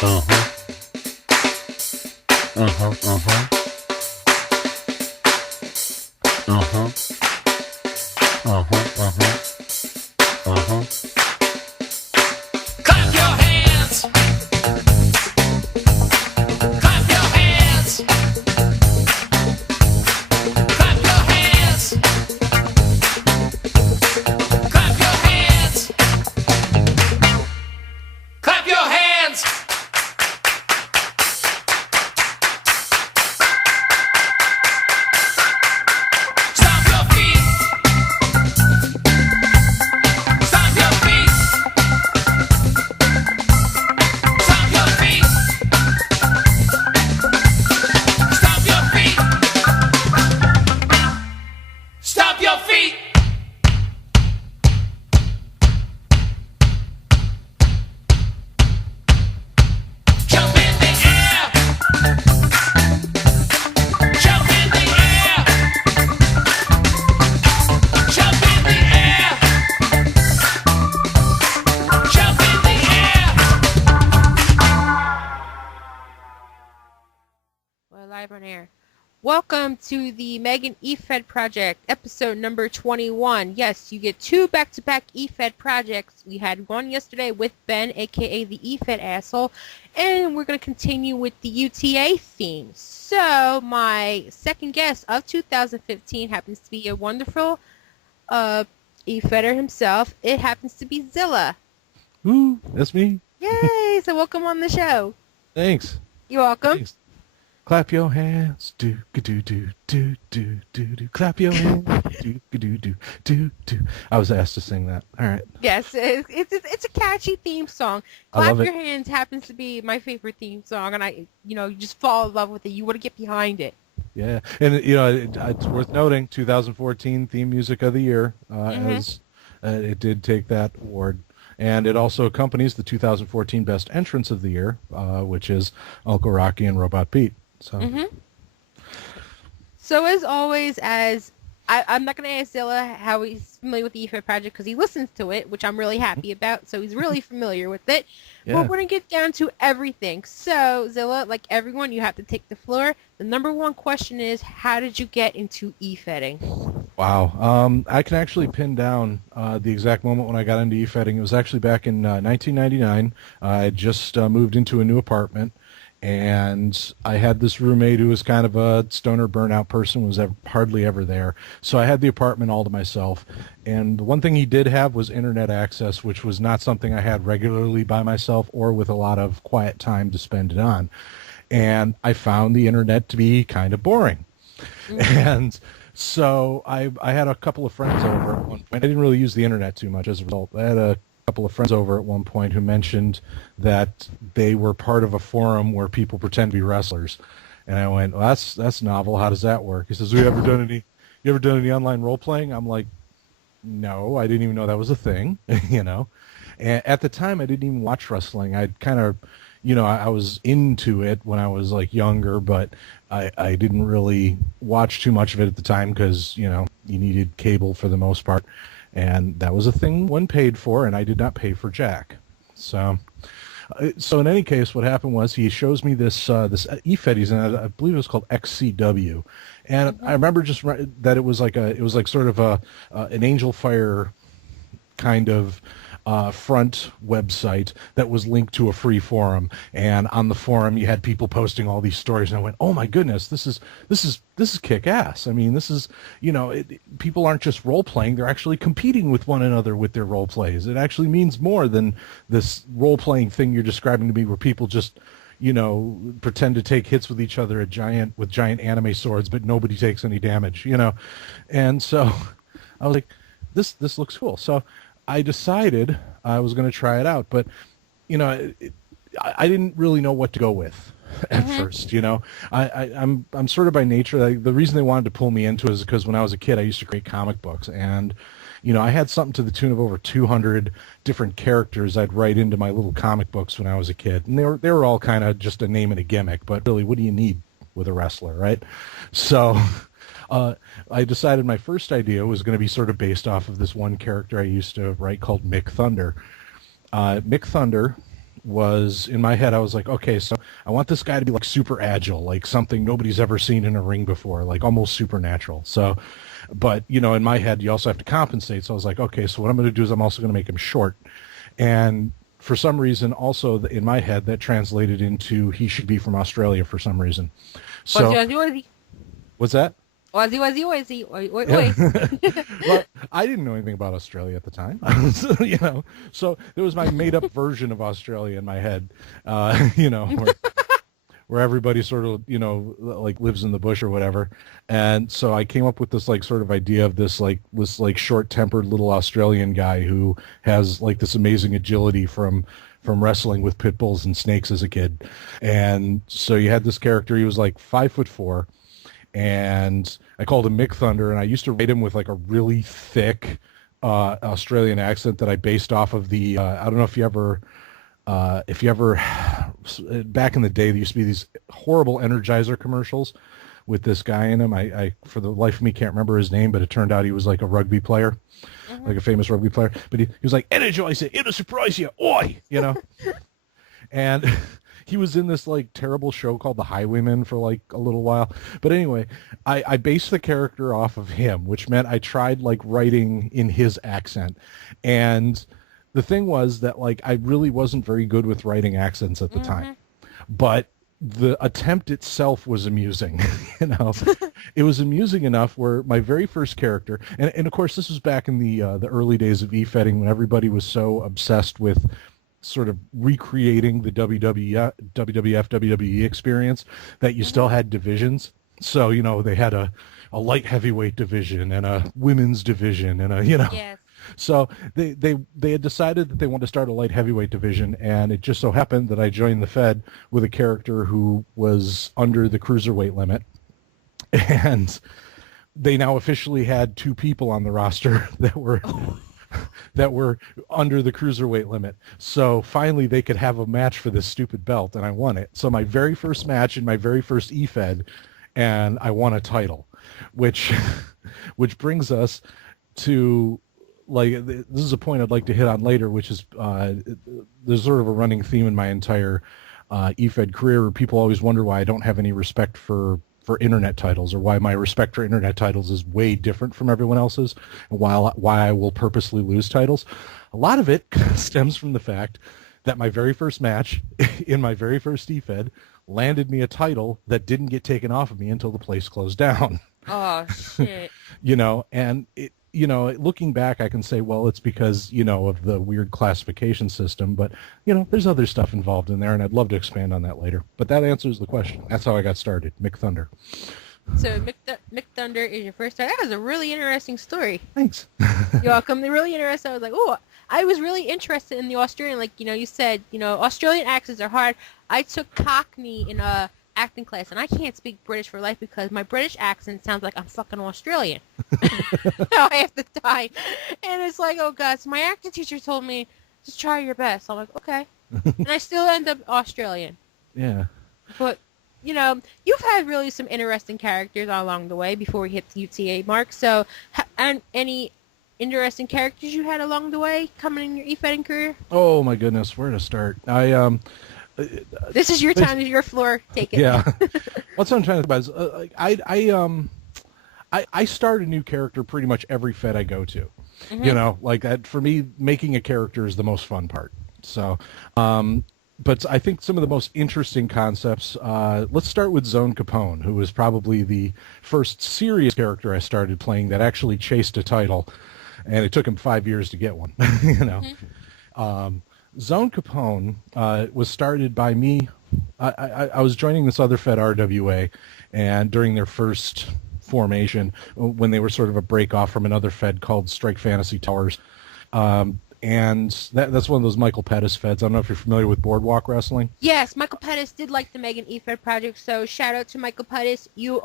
Uh-huh. Uh-huh. Uh-huh. Uh-huh. Uh-huh. Uh-huh. Uh-huh. Clap your hands. Clap your hands. Clap your hands. Clap your hands. Clap your hands. Stomp your feet. Stomp your feet. Stomp your feet. Stomp your feet. Stomp your feet. Jump in the air. Jump in the air. Jump in the air. Jump in the air. Well, live on air. Welcome to the Meagan Efed project, episode number 21. Yes, you get two back-to-back Efed projects. We had one yesterday with Ben, aka the Efed asshole, and we're going to continue with the UTA theme. So, my second guest of 2015 happens to be a wonderful Efeder himself. It happens to be Zilla. Ooh, that's me. Yay! So, welcome on the show. Thanks. You're welcome. Thanks. Clap your hands, do do do do do do do. Clap your hands, do do do do do. I was asked to sing that. All right. Yes, it's a catchy theme song. I Clap love Your it. Hands happens to be my favorite theme song, and you just fall in love with it. You want to get behind it. Yeah, and it's worth noting, 2014 theme music of the year, as it did take that award, and it also accompanies the 2014 best entrance of the year, which is Uncle Rocky and Robot Pete. So. So as always, I'm not going to ask Zilla how he's familiar with the EFED project because he listens to it, which I'm really happy about. So he's really familiar with it. Yeah. But we're going to get down to everything. So Zilla, like everyone, you have to take the floor. The number one question is, how did you get into EFEDing? Wow. I can actually pin down the exact moment when I got into EFEDing. It was actually back in 1999. I had just moved into a new apartment, and I had this roommate who was kind of a stoner burnout person, was hardly ever there. So I had the apartment all to myself. And the one thing he did have was internet access, which was not something I had regularly by myself or with a lot of quiet time to spend it on. And I found the internet to be kind of boring. And so I had a couple of friends over at one point. I didn't really use the internet too much as a result. I had a couple of friends over at one point who mentioned that they were part of a forum where people pretend to be wrestlers. And I went, well, that's novel. How does that work? He says, you ever done any online role playing? I'm like, no, I didn't even know that was a thing, And at the time I didn't even watch wrestling. I'd kind of, I was into it when I was like younger, but I didn't really watch too much of it at the time because, you needed cable for the most part. And that was a thing one paid for, and I did not pay for jack. So in any case, what happened was he shows me this EFED, and I believe it was called XCW, and I remember just that it was like sort of an Angel Fire kind of front website that was linked to a free forum, and on the forum you had people posting all these stories, and I went, oh my goodness, this is kick-ass. I mean, this is, people aren't just role-playing, they're actually competing with one another with their role plays. It actually means more than this role-playing thing you're describing to me where people just pretend to take hits with each other with giant anime swords, but nobody takes any damage, and so I was like, this looks cool. So I decided I was going to try it out, but I didn't really know what to go with at first. I'm sort of by nature. The reason they wanted to pull me into it is because when I was a kid, I used to create comic books, and I had something to the tune of over 200 different characters I'd write into my little comic books when I was a kid, and they were all kind of just a name and a gimmick. But really, what do you need with a wrestler, right? So. I decided my first idea was going to be sort of based off of this one character I used to write called Mick Thunder. Mick Thunder was, in my head, I was like, okay, so I want this guy to be like super agile, like something nobody's ever seen in a ring before, like almost supernatural. So, but in my head, you also have to compensate. So I was like, okay, so what I'm going to do is I'm also going to make him short. And for some reason, also in my head, that translated into he should be from Australia for some reason. So, what's that? Oi. Well, I didn't know anything about Australia at the time, so there was my made-up version of Australia in my head, where everybody sort of, like lives in the bush or whatever. And so I came up with this like sort of idea of this short-tempered little Australian guy who has like this amazing agility from wrestling with pit bulls and snakes as a kid. And so you had this character, he was like 5'4", and I called him Mick Thunder, and I used to write him with like a really thick Australian accent that I based off of the I don't know if you ever back in the day, there used to be these horrible Energizer commercials with this guy in them. I for the life of me can't remember his name, but it turned out he was like a rugby player, like a famous rugby player. But he was like, Energizer, it'll surprise you, oi, and he was in this like terrible show called The Highwaymen for like a little while. But anyway, I based the character off of him, which meant I tried like writing in his accent. And the thing was that like I really wasn't very good with writing accents at the time. But the attempt itself was amusing. It was amusing enough where my very first character, and of course this was back in the early days of Efedding, when everybody was so obsessed with sort of recreating the WWF, WWE experience, that you still had divisions. So, they had a light heavyweight division and a women's division and Yes. So they had decided that they wanted to start a light heavyweight division, and it just so happened that I joined the Fed with a character who was under the cruiserweight limit. And they now officially had 2 people on the roster that were under the cruiserweight limit. So finally they could have a match for this stupid belt, and I won it. So my very first match in my very first Efed, and I won a title, which brings us to, like, this is a point I'd like to hit on later, which is there's sort of a running theme in my entire Efed career where people always wonder why I don't have any respect for internet titles, or why my respect for internet titles is way different from everyone else's, and why I will purposely lose titles. A lot of it stems from the fact that my very first match in my very first Efed landed me a title that didn't get taken off of me until the place closed down. Oh, shit. And it, looking back, I can say, well, it's because, of the weird classification system, but, there's other stuff involved in there, and I'd love to expand on that later. But that answers the question. That's how I got started, Mick Thunder. So Mick Thunder is your first time. That was a really interesting story. Thanks. You're welcome. They're really interesting. I was like, oh, I was really interested in the Australian, like, you said, Australian accents are hard. I took Cockney in acting class, and I can't speak British for life because my British accent sounds like I'm fucking Australian. Half the time. And it's like, oh god. So my acting teacher told me, just try your best. I'm like, okay. And I still end up Australian. Yeah. But, you've had really some interesting characters along the way before we hit the UTA mark. So, and any interesting characters you had along the way coming in your Efedding career? Oh my goodness, where to start? This is your time, this is your floor. Take it. Yeah. What's I'm trying to think about is I start a new character pretty much every Fed I go to. Like that, for me, making a character is the most fun part. So, but I think some of the most interesting concepts, let's start with Zone Capone, who was probably the first serious character I started playing that actually chased a title, and it took him 5 years to get one. Zone Capone was started by me. I was joining this other Fed, RWA, and during their first formation, when they were sort of a break off from another Fed called Strike Fantasy Towers, and that's one of those Michael Pettis Feds. I don't know if you're familiar with Boardwalk Wrestling. Yes, Michael Pettis did like the Meagan Efed project, so shout out to Michael Pettis. You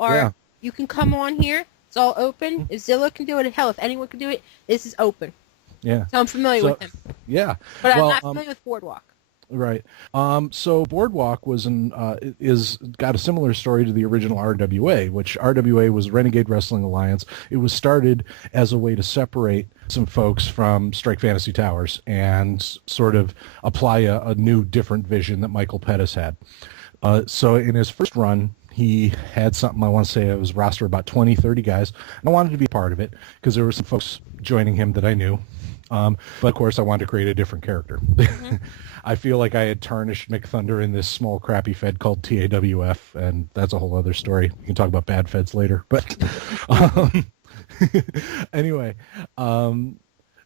can come on here. It's all open. If Zilla can do it, hell, if anyone can do it, this is open. Yeah. So I'm familiar with him. Yeah. But I'm not familiar with Boardwalk. Right. So Boardwalk is got a similar story to the original RWA, which RWA was Renegade Wrestling Alliance. It was started as a way to separate some folks from Strike Fantasy Towers and sort of apply a new, different vision that Michael Pettis had. So in his first run, he had something, I want to say it was roster about 20, 30 guys. And I wanted to be a part of it because there were some folks joining him that I knew. But of course, I wanted to create a different character. I feel like I had tarnished Mick Thunder in this small, crappy Fed called TAWF, and that's a whole other story. We can talk about bad Feds later. But anyway,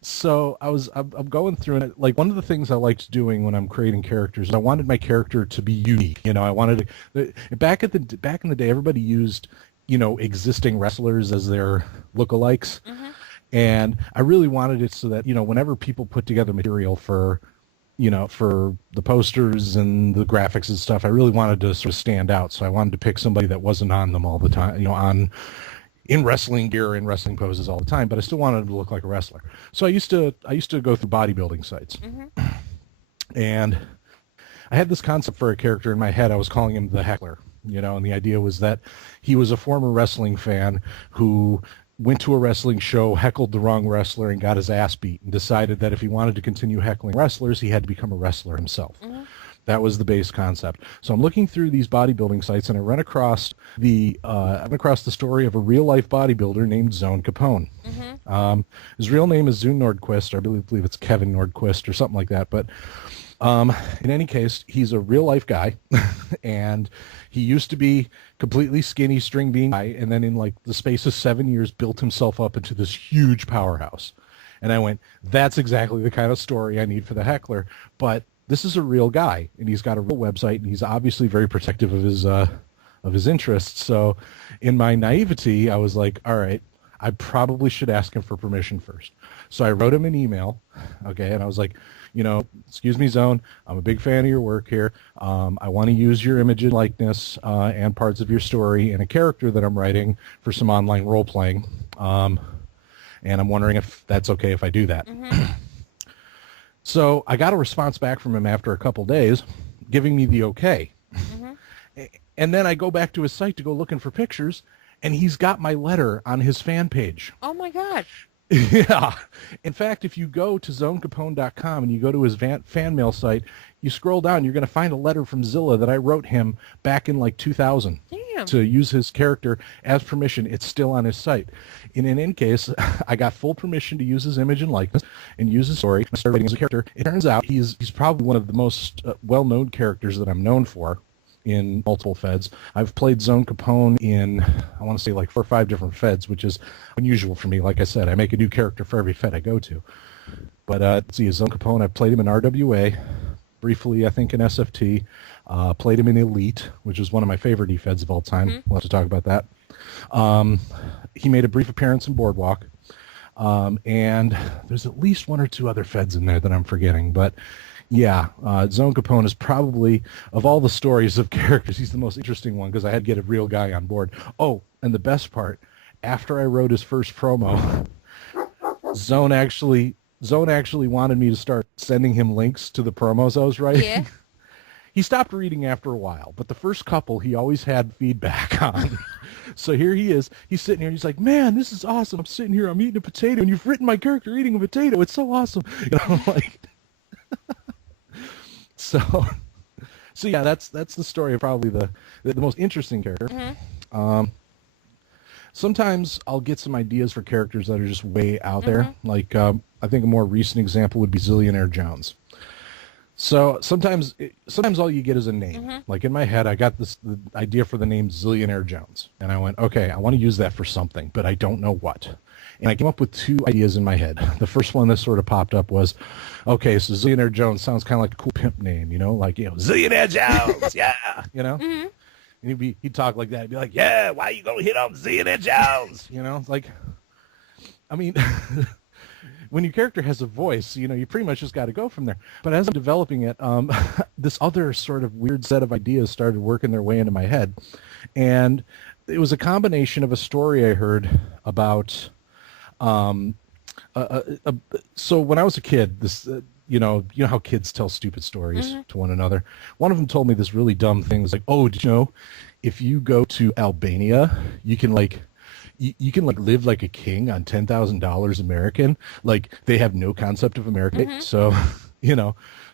so I'm going through, and like one of the things I liked doing when I'm creating characters, I wanted my character to be unique. You know, I wanted to, back in the day, everybody used, existing wrestlers as their lookalikes. And I really wanted it so that, whenever people put together material for the posters and the graphics and stuff, I really wanted to sort of stand out. So I wanted to pick somebody that wasn't on them all the time, in wrestling gear and wrestling poses all the time, but I still wanted to look like a wrestler. So I used to go through bodybuilding sites. And I had this concept for a character in my head. I was calling him the Heckler, and the idea was that he was a former wrestling fan who went to a wrestling show, heckled the wrong wrestler, and got his ass beat, and decided that if he wanted to continue heckling wrestlers, he had to become a wrestler himself. That was the base concept. So I'm looking through these bodybuilding sites, and I run across the story of a real-life bodybuilder named Zone Capone. His real name is Zune Nordquist, or I believe it's Kevin Nordquist or something like that, but in any case, he's a real-life guy, and he used to be completely skinny string bean guy, and then in like the space of 7 years built himself up into this huge powerhouse. And I went, that's exactly the kind of story I need for the Heckler, but this is a real guy, and he's got a real website, and he's obviously very protective of his interests. So in my naivety, I was like, all right, I probably should ask him for permission first. So I wrote him an email, okay, and I was like, excuse me, Zone, I'm a big fan of your work here. I want to use your image and likeness and parts of your story in a character that I'm writing for some online role-playing, and I'm wondering if that's okay if I do that. So I got a response back from him after a couple days giving me the okay. And then I go back to his site to go looking for pictures, and he's got my letter on his fan page. Oh, my God. Yeah. In fact, if you go to zonecapone.com and you go to his fan mail site, you scroll down, you're going to find a letter from Zilla that I wrote him back in like 2000 to use his character as permission. It's still on his site. In any case, I got full permission to use his image and likeness and use his story. I started writing as a character. It turns out he's probably one of the most well-known characters that I'm known for in multiple Feds. I've played Zone Capone in, I want to say, like 4 or 5 different Feds, which is unusual for me. Like I said, I make a new character for every Fed I go to. But let's see, Zone Capone, I've played him in RWA, briefly, I think, in SFT. Played him in Elite, which is one of my favorite E-Feds of all time. We'll have to talk about that. He made a brief appearance in Boardwalk. And there's at least 1 or 2 other Feds in there that I'm forgetting, but yeah, Zone Capone is probably, of all the stories of characters, he's the most interesting one because I had to get a real guy on board. Oh, and the best part, after I wrote his first promo, Zone actually wanted me to start sending him links to the promos I was writing. Yeah. He stopped reading after a while, but the first couple he always had feedback on. So here he is. He's sitting here, and he's like, man, this is awesome. I'm sitting here, I'm eating a potato, and you've written my character eating a potato. It's so awesome. I'm like... So yeah, that's the story of probably the most interesting character. Sometimes I'll get some ideas for characters that are just way out there. Like I think a more recent example would be Zillionaire Jones. So sometimes all you get is a name. Like in my head, I got the idea for the name Zillionaire Jones, and I went, okay, I want to use that for something, but I don't know what. And I came up with 2 ideas in my head. The first one that sort of popped up was, okay, so Zillionaire Jones sounds kind of like a cool pimp name, like, Zillionaire Jones, yeah, And he'd talk like that. He'd be like, yeah, why you gonna hit on Zillionaire Jones? Like, I mean, when your character has a voice, you pretty much just got to go from there. But as I'm developing it, this other sort of weird set of ideas started working their way into my head. And it was a combination of a story I heard about... so when I was a kid, you know how kids tell stupid stories to one another. One of them told me this really dumb thing. It was like, oh, did you know if you go to Albania, you can like live like a king on $10,000 American. Like they have no concept of America. So,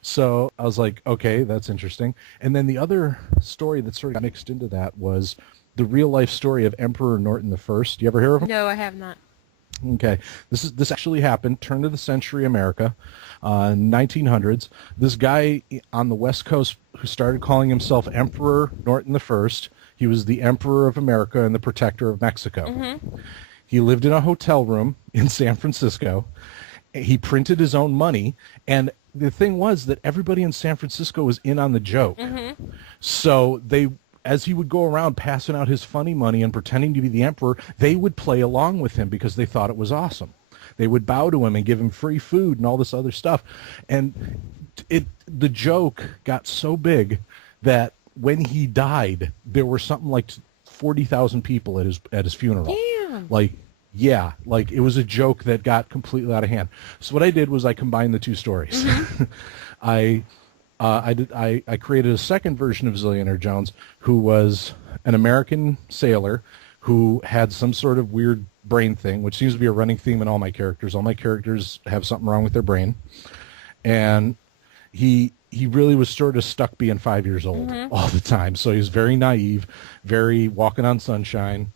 so I was like, okay, that's interesting. And then the other story that sort of got mixed into that was the real life story of Emperor Norton the First. You ever hear of him? No, I have not. Okay, this actually happened, turn of the century America, 1900s. This guy on the West Coast who started calling himself Emperor Norton the First. He was the Emperor of America and the Protector of Mexico. He lived in a hotel room in San Francisco. He printed his own money, and the thing was that everybody in San Francisco was in on the joke. So as he would go around passing out his funny money and pretending to be the emperor, they would play along with him because they thought it was awesome. They would bow to him and give him free food and all this other stuff. And the joke got so big that when he died, there were something like 40,000 people at his funeral. Damn. Like it was a joke that got completely out of hand. So what I did was I combined the two stories. I created a second version of Zillionaire Jones, who was an American sailor who had some sort of weird brain thing, which seems to be a running theme in all my characters. All my characters have something wrong with their brain. And he really was sort of stuck being 5 years old all the time. So he's very naive, very walking on sunshine,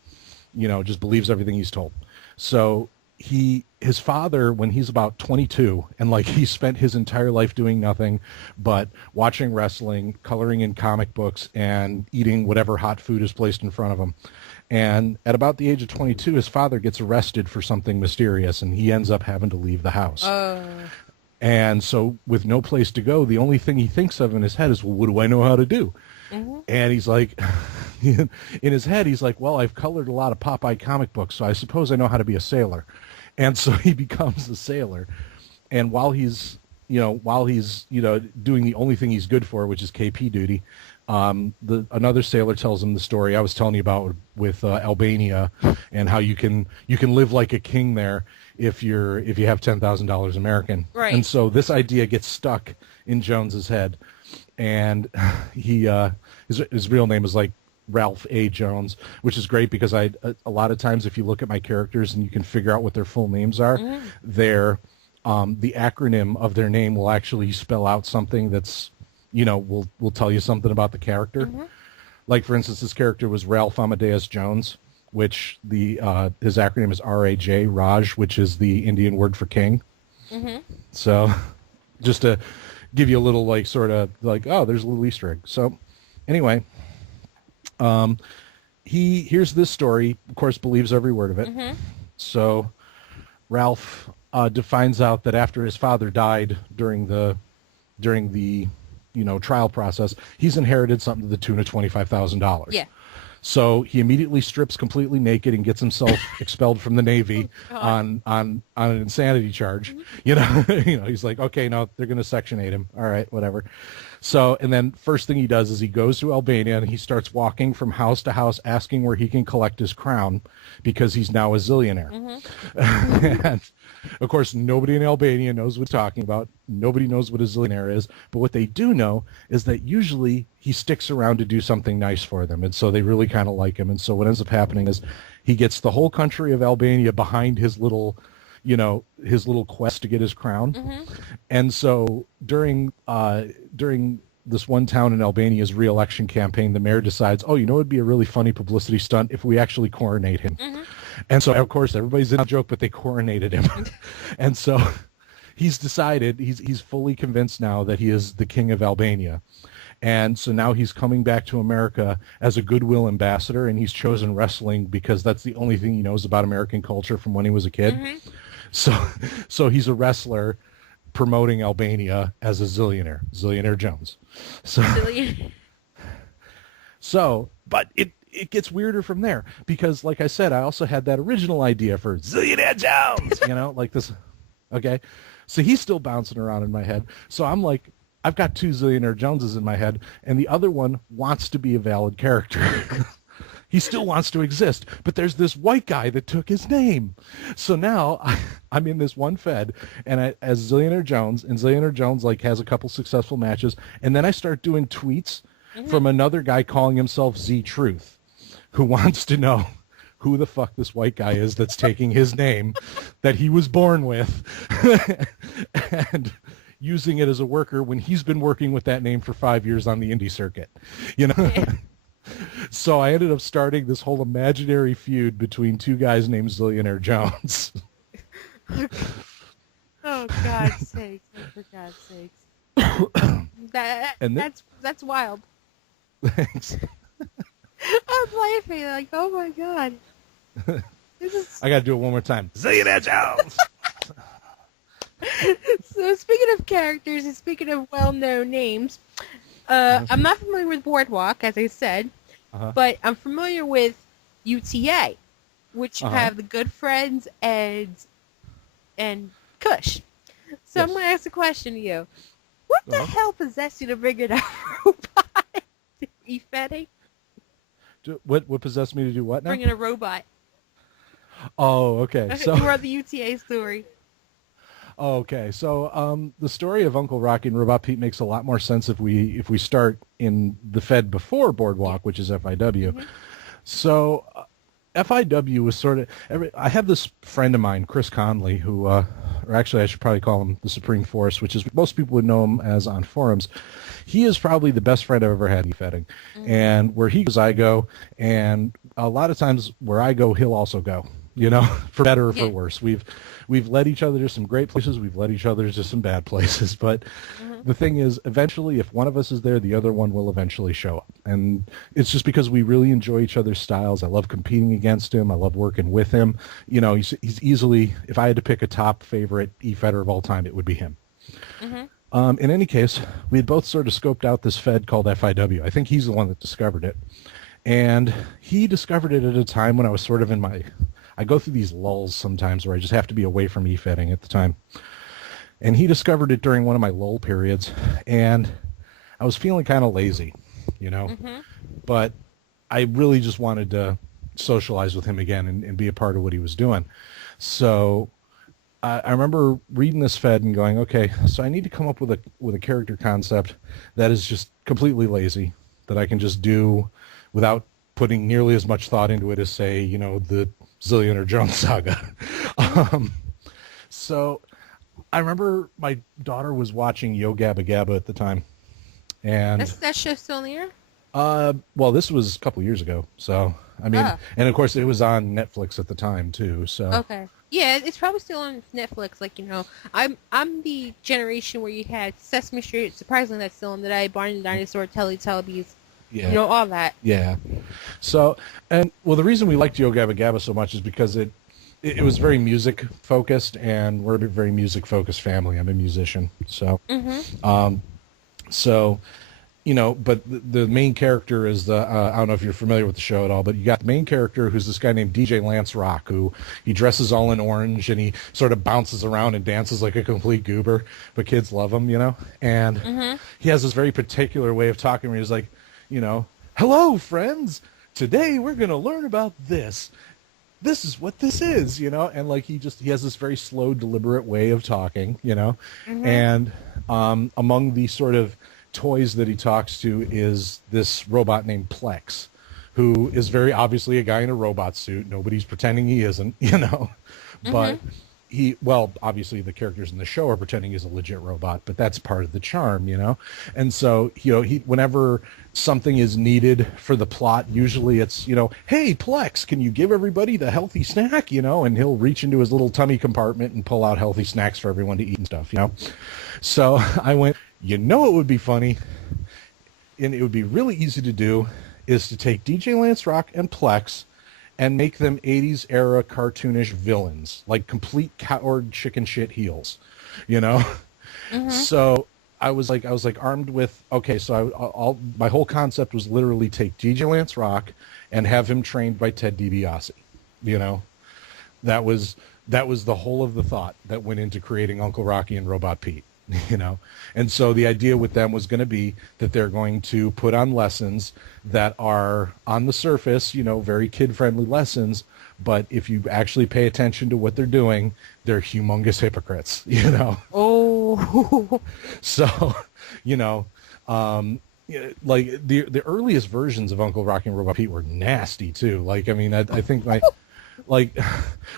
just believes everything he's told. So his father, when he's about 22, and like he spent his entire life doing nothing but watching wrestling, coloring in comic books, and eating whatever hot food is placed in front of him. And at about the age of 22, his father gets arrested for something mysterious, and he ends up having to leave the house. And so with no place to go, the only thing he thinks of in his head is, well, what do I know how to do? And he's like, in his head, he's like, well, I've colored a lot of Popeye comic books, so I suppose I know how to be a sailor. And so he becomes a sailor. And while he's doing the only thing he's good for, which is KP duty, another sailor tells him the story I was telling you about with Albania, and how you can live like a king there if you have $10,000 American. Right. And so this idea gets stuck in Jones's head, and his real name is like Ralph A. Jones, which is great because a lot of times if you look at my characters and you can figure out what their full names are, the acronym of their name will actually spell out something that's, will tell you something about the character. Like, for instance, this character was Ralph Amadeus Jones, which his acronym is RAJ, Raj, which is the Indian word for king. So just to give you a little, like, sort of like, oh, there's a little Easter egg. So anyway, he hears this story, of course, believes every word of it. So Ralph finds out that after his father died during the trial process, he's inherited something to the tune of $25,000. Yeah. So he immediately strips completely naked and gets himself expelled from the Navy on an insanity charge. He's like, okay, no, they're going to Section 8 him. All right, whatever. So, and then first thing he does is he goes to Albania and he starts walking from house to house asking where he can collect his crown because he's now a zillionaire. And of course, nobody in Albania knows what we're talking about. Nobody knows what a zillionaire is. But what they do know is that usually he sticks around to do something nice for them. And so they really kind of like him. And so what ends up happening is he gets the whole country of Albania behind his little quest to get his crown. And so during this one town in Albania's re-election campaign, the mayor decides, oh, it would be a really funny publicity stunt if we actually coronate him. And so, of course, everybody's in a joke, but they coronated him. And so he's decided, he's fully convinced now that he is the king of Albania. And so now he's coming back to America as a goodwill ambassador, and he's chosen wrestling because that's the only thing he knows about American culture from when he was a kid. So he's a wrestler promoting Albania as a zillionaire Jones. But it gets weirder from there because, like I said, I also had that original idea for Zillionaire Jones, like this. Okay, so he's still bouncing around in my head. So I'm like, I've got two Zillionaire Joneses in my head, and the other one wants to be a valid character. He still wants to exist, but there's this white guy that took his name. So now I'm in this one Fed, and as Zillionaire Jones, and Zillionaire Jones like has a couple successful matches, and then I start doing tweets from another guy calling himself Z Truth, who wants to know who the fuck this white guy is that's taking his name that he was born with, and using it as a worker when he's been working with that name for 5 years on the indie circuit, you know. So I ended up starting this whole imaginary feud between two guys named Zillionaire Jones. Oh, God's sakes. Oh, for God's sakes. That's wild. Thanks. I'm laughing like, oh my God. This is... I got to do it one more time. Zillionaire Jones! So speaking of characters and speaking of well-known names, I'm not familiar with Boardwalk, as I said, but I'm familiar with UTA, which have the Good Friends and Kush. So I'm going to ask a question to you. What the hell possessed you to bring in a robot? Efed? What possessed me to do what now? Bring in a robot. Oh, okay. So You are the UTA story. Okay, so the story of Uncle Rocky and Robot Pete makes a lot more sense if we start in the Fed before Boardwalk, which is FIW. So FIW was sort of I have this friend of mine, Chris Conley, who, or actually I should probably call him the Supreme Force, which is most people would know him as on forums. He is probably the best friend I've ever had in Fetting, and where he goes, I go, and a lot of times where I go, he'll also go. You know, for better or for worse. We've led each other to some great places. We've led each other to some bad places. But the thing is, eventually, if one of us is there, the other one will eventually show up. And it's just because we really enjoy each other's styles. I love competing against him. I love working with him. You know, he's easily, if I had to pick a top favorite E-Feder of all time, it would be him. In any case, we had both sort of scoped out this Fed called FIW. I think he's the one that discovered it. And he discovered it at a time when I was sort of in my... I go through these lulls sometimes where I just have to be away from E-Fetting at the time. And he discovered it during one of my lull periods. And I was feeling kind of lazy, you know. But I really just wanted to socialize with him again and be a part of what he was doing. So I remember reading this Fed and going, okay, so I need to come up with a character concept that is just completely lazy, that I can just do without putting nearly as much thought into it as, say, you know, the Zillionaire Jones saga. So I remember my daughter was watching Yo Gabba Gabba at the time. And that show still near? Well, this was a couple years ago. So, I mean, and of course it was on Netflix at the time too. So okay. Yeah, it's probably still on Netflix. Like, you know, I'm the generation where you had Sesame Street. Surprisingly, that's still on today. Barney the Dinosaur, Teletubbies. Yeah. You know, all that. Yeah. So, and well, the reason we liked Yo Gabba Gabba so much is because it was very music focused, and we're a very music focused family. I'm a musician, so so, you know, but the main character is the I don't know if you're familiar with the show at all, but you got the main character who's this guy named DJ Lance Rock, who he dresses all in orange and he sort of bounces around and dances like a complete goober, but kids love him, you know, and he has this very particular way of talking where he's like, you know, hello, friends. Today we're going to learn about this. This is what this is, you know, and like he has this very slow, deliberate way of talking, you know, and among the sort of toys that he talks to is this robot named Plex, who is very obviously a guy in a robot suit. Nobody's pretending he isn't, you know, but obviously the characters in the show are pretending he's a legit robot, but that's part of the charm, you know? And so, you know, whenever something is needed for the plot, usually it's, you know, hey, Plex, can you give everybody the healthy snack, you know? And he'll reach into his little tummy compartment and pull out healthy snacks for everyone to eat and stuff, you know? So I went, you know, it would be funny, and it would be really easy to do, is to take DJ Lance Rock and Plex and make them 80s era cartoonish villains, like complete coward chicken shit heels, you know? So I was like armed with, okay, so my whole concept was literally take DJ Lance Rock and have him trained by Ted DiBiase, you know? That was the whole of the thought that went into creating Uncle Rocky and Robot Pete. you know. And so the idea with them was going to be that they're going to put on lessons that are on the surface, you know, very kid-friendly lessons, but if you actually pay attention to what they're doing, they're humongous hypocrites, you know. Oh. So, you know, yeah, like the earliest versions of Uncle Rocky and Robot Pete were nasty too. Like, I mean, I think like,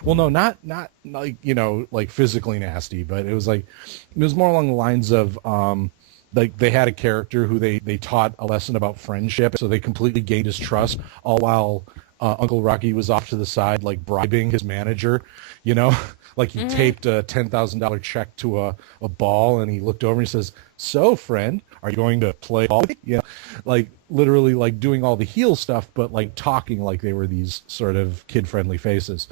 well, no, not like, you know, like physically nasty, but it was more along the lines of, like they had a character who they taught a lesson about friendship, so they completely gained his trust, all while Uncle Rocky was off to the side, like bribing his manager, you know, like he taped a $10,000 check to a ball, and he looked over and he says, "So, friend, are you going to play ball?" Yeah, like literally like doing all the heel stuff, but like talking like they were these sort of kid-friendly faces.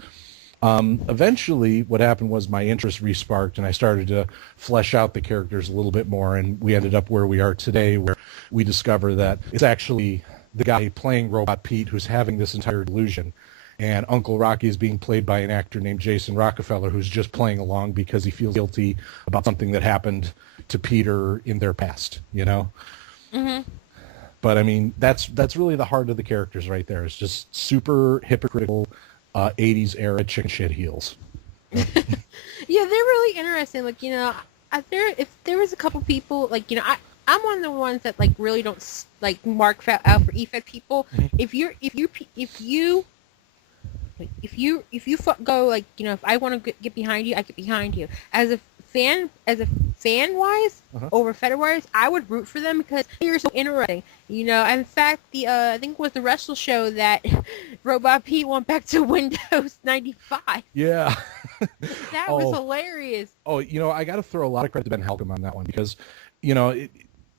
Eventually, what happened was my interest resparked, and I started to flesh out the characters a little bit more, and we ended up where we are today, where we discover that it's actually the guy playing Robot Pete who's having this entire delusion, and Uncle Rocky is being played by an actor named Jason Rockefeller, who's just playing along because he feels guilty about something that happened to Peter in their past, you know? Mm-hmm. But I mean, that's really the heart of the characters right there. It's just super hypocritical 80s era chicken shit heels. Yeah, they're really interesting. Like, you know, if there was a couple people, like, you know, I'm one of the ones that like really don't like mark out for Efed people. If you go, like, you know, if I want to get behind you, I get behind you. As a fan wise, over Feder wise, I would root for them because they're so interesting. You know, in fact, I think it was the Wrestle show that Robot Pete went back to Windows 95. Yeah. That was hilarious. Oh, you know, I got to throw a lot of credit to Ben Halcomb on that one because, you know,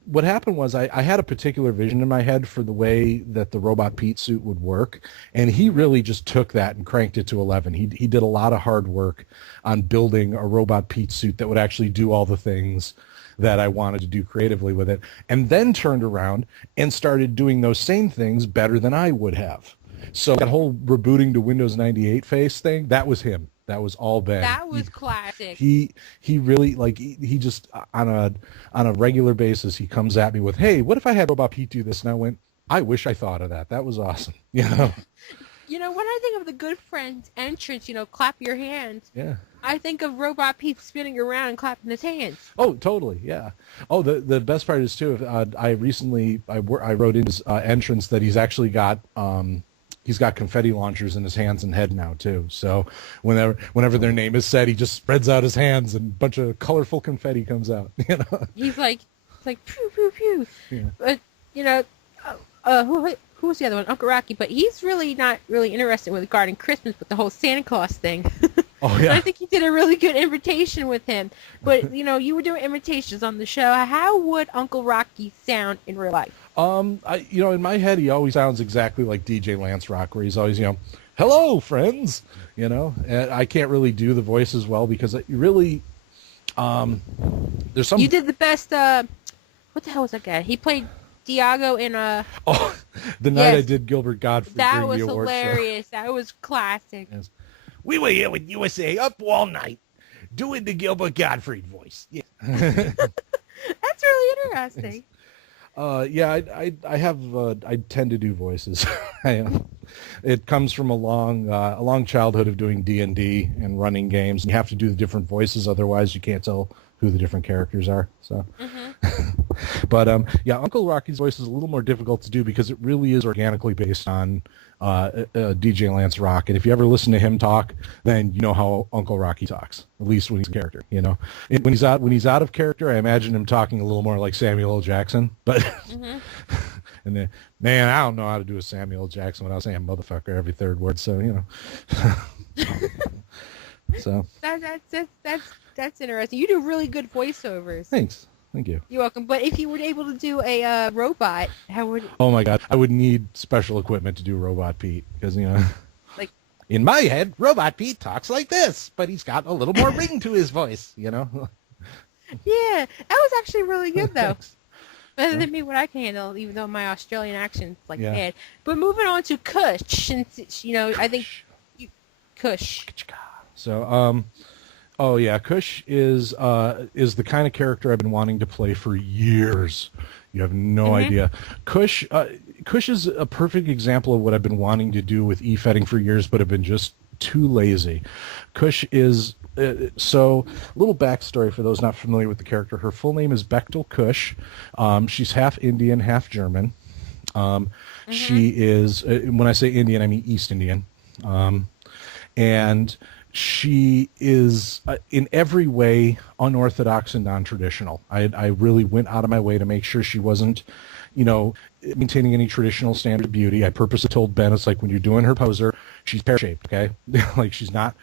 what happened was I had a particular vision in my head for the way that the Robot Pete suit would work, and he really just took that and cranked it to 11. He did a lot of hard work on building a Robot Pete suit that would actually do all the things that I wanted to do creatively with it, and then turned around and started doing those same things better than I would have. So that whole rebooting to Windows 98 face thing, that was him. That was all Ben. That was classic. He really, like, he just on a regular basis he comes at me with, "Hey, what if I had Robot Pete do this?" And I went, "I wish I thought of that. That was awesome." You know. You know, when I think of the Good Friends entrance, you know, clap your hands. Yeah. I think of Robot Pete spinning around and clapping his hands. Oh, totally. Yeah. Oh, the best part is too. I wrote in his entrance that he's actually got. He's got confetti launchers in his hands and head now too. So whenever their name is said, he just spreads out his hands and a bunch of colorful confetti comes out. You know. He's like pew pew pew. Yeah. But you know, who was the other one? Uncle Rocky. But he's really not really interested with regarding Christmas with the whole Santa Claus thing. Oh yeah. I think you did a really good invitation with him. But you know, you were doing invitations on the show. How would Uncle Rocky sound in real life? You know, in my head, he always sounds exactly like DJ Lance Rock, where he's always, you know, "Hello, friends," you know, and I can't really do the voice as well because it really, there's some. You did the best, what the hell was that guy? He played Diago in Oh, the night I did Gilbert Godfrey that during was the award hilarious. show. That was classic. Yes. We were here with USA up all night, doing the Gilbert Gottfried voice. Yeah. That's really interesting. Yeah, I tend to do voices. It comes from a long childhood of doing D&D and running games. You have to do the different voices, otherwise you can't tell who the different characters are. So, but yeah, Uncle Rocky's voice is a little more difficult to do because it really is organically based on DJ Lance Rock. And if you ever listen to him talk, then you know how Uncle Rocky talks, at least when he's a character. You know, when he's out of character, I imagine him talking a little more like Samuel L. Jackson. But and then, man, I don't know how to do a Samuel L. Jackson without saying "motherfucker" every third word. So you know, so that's interesting. You do really good voiceovers. Thanks. Thank you. You're welcome. But if you were able to do a robot, how would? Oh my God, I would need special equipment to do Robot Pete because you know, like in my head, Robot Pete talks like this, but he's got a little more ring to his voice. You know. Yeah, that was actually really good though. Better than me, what I can handle, even though my Australian accent's like bad. But moving on to Kush, since you know, I think Kush. So Oh yeah, Kush is the kind of character I've been wanting to play for years. You have no idea. Kush is a perfect example of what I've been wanting to do with Efedding for years, but have been just too lazy. Kush is so little backstory for those not familiar with the character. Her full name is Bechtel Kush. She's half Indian, half German. She is when I say Indian, I mean East Indian, and she is in every way unorthodox and non-traditional. I really went out of my way to make sure she wasn't, maintaining any traditional standard of beauty. I purposely told Ben, it's like when you're doing her poser, she's pear-shaped, okay? Like she's not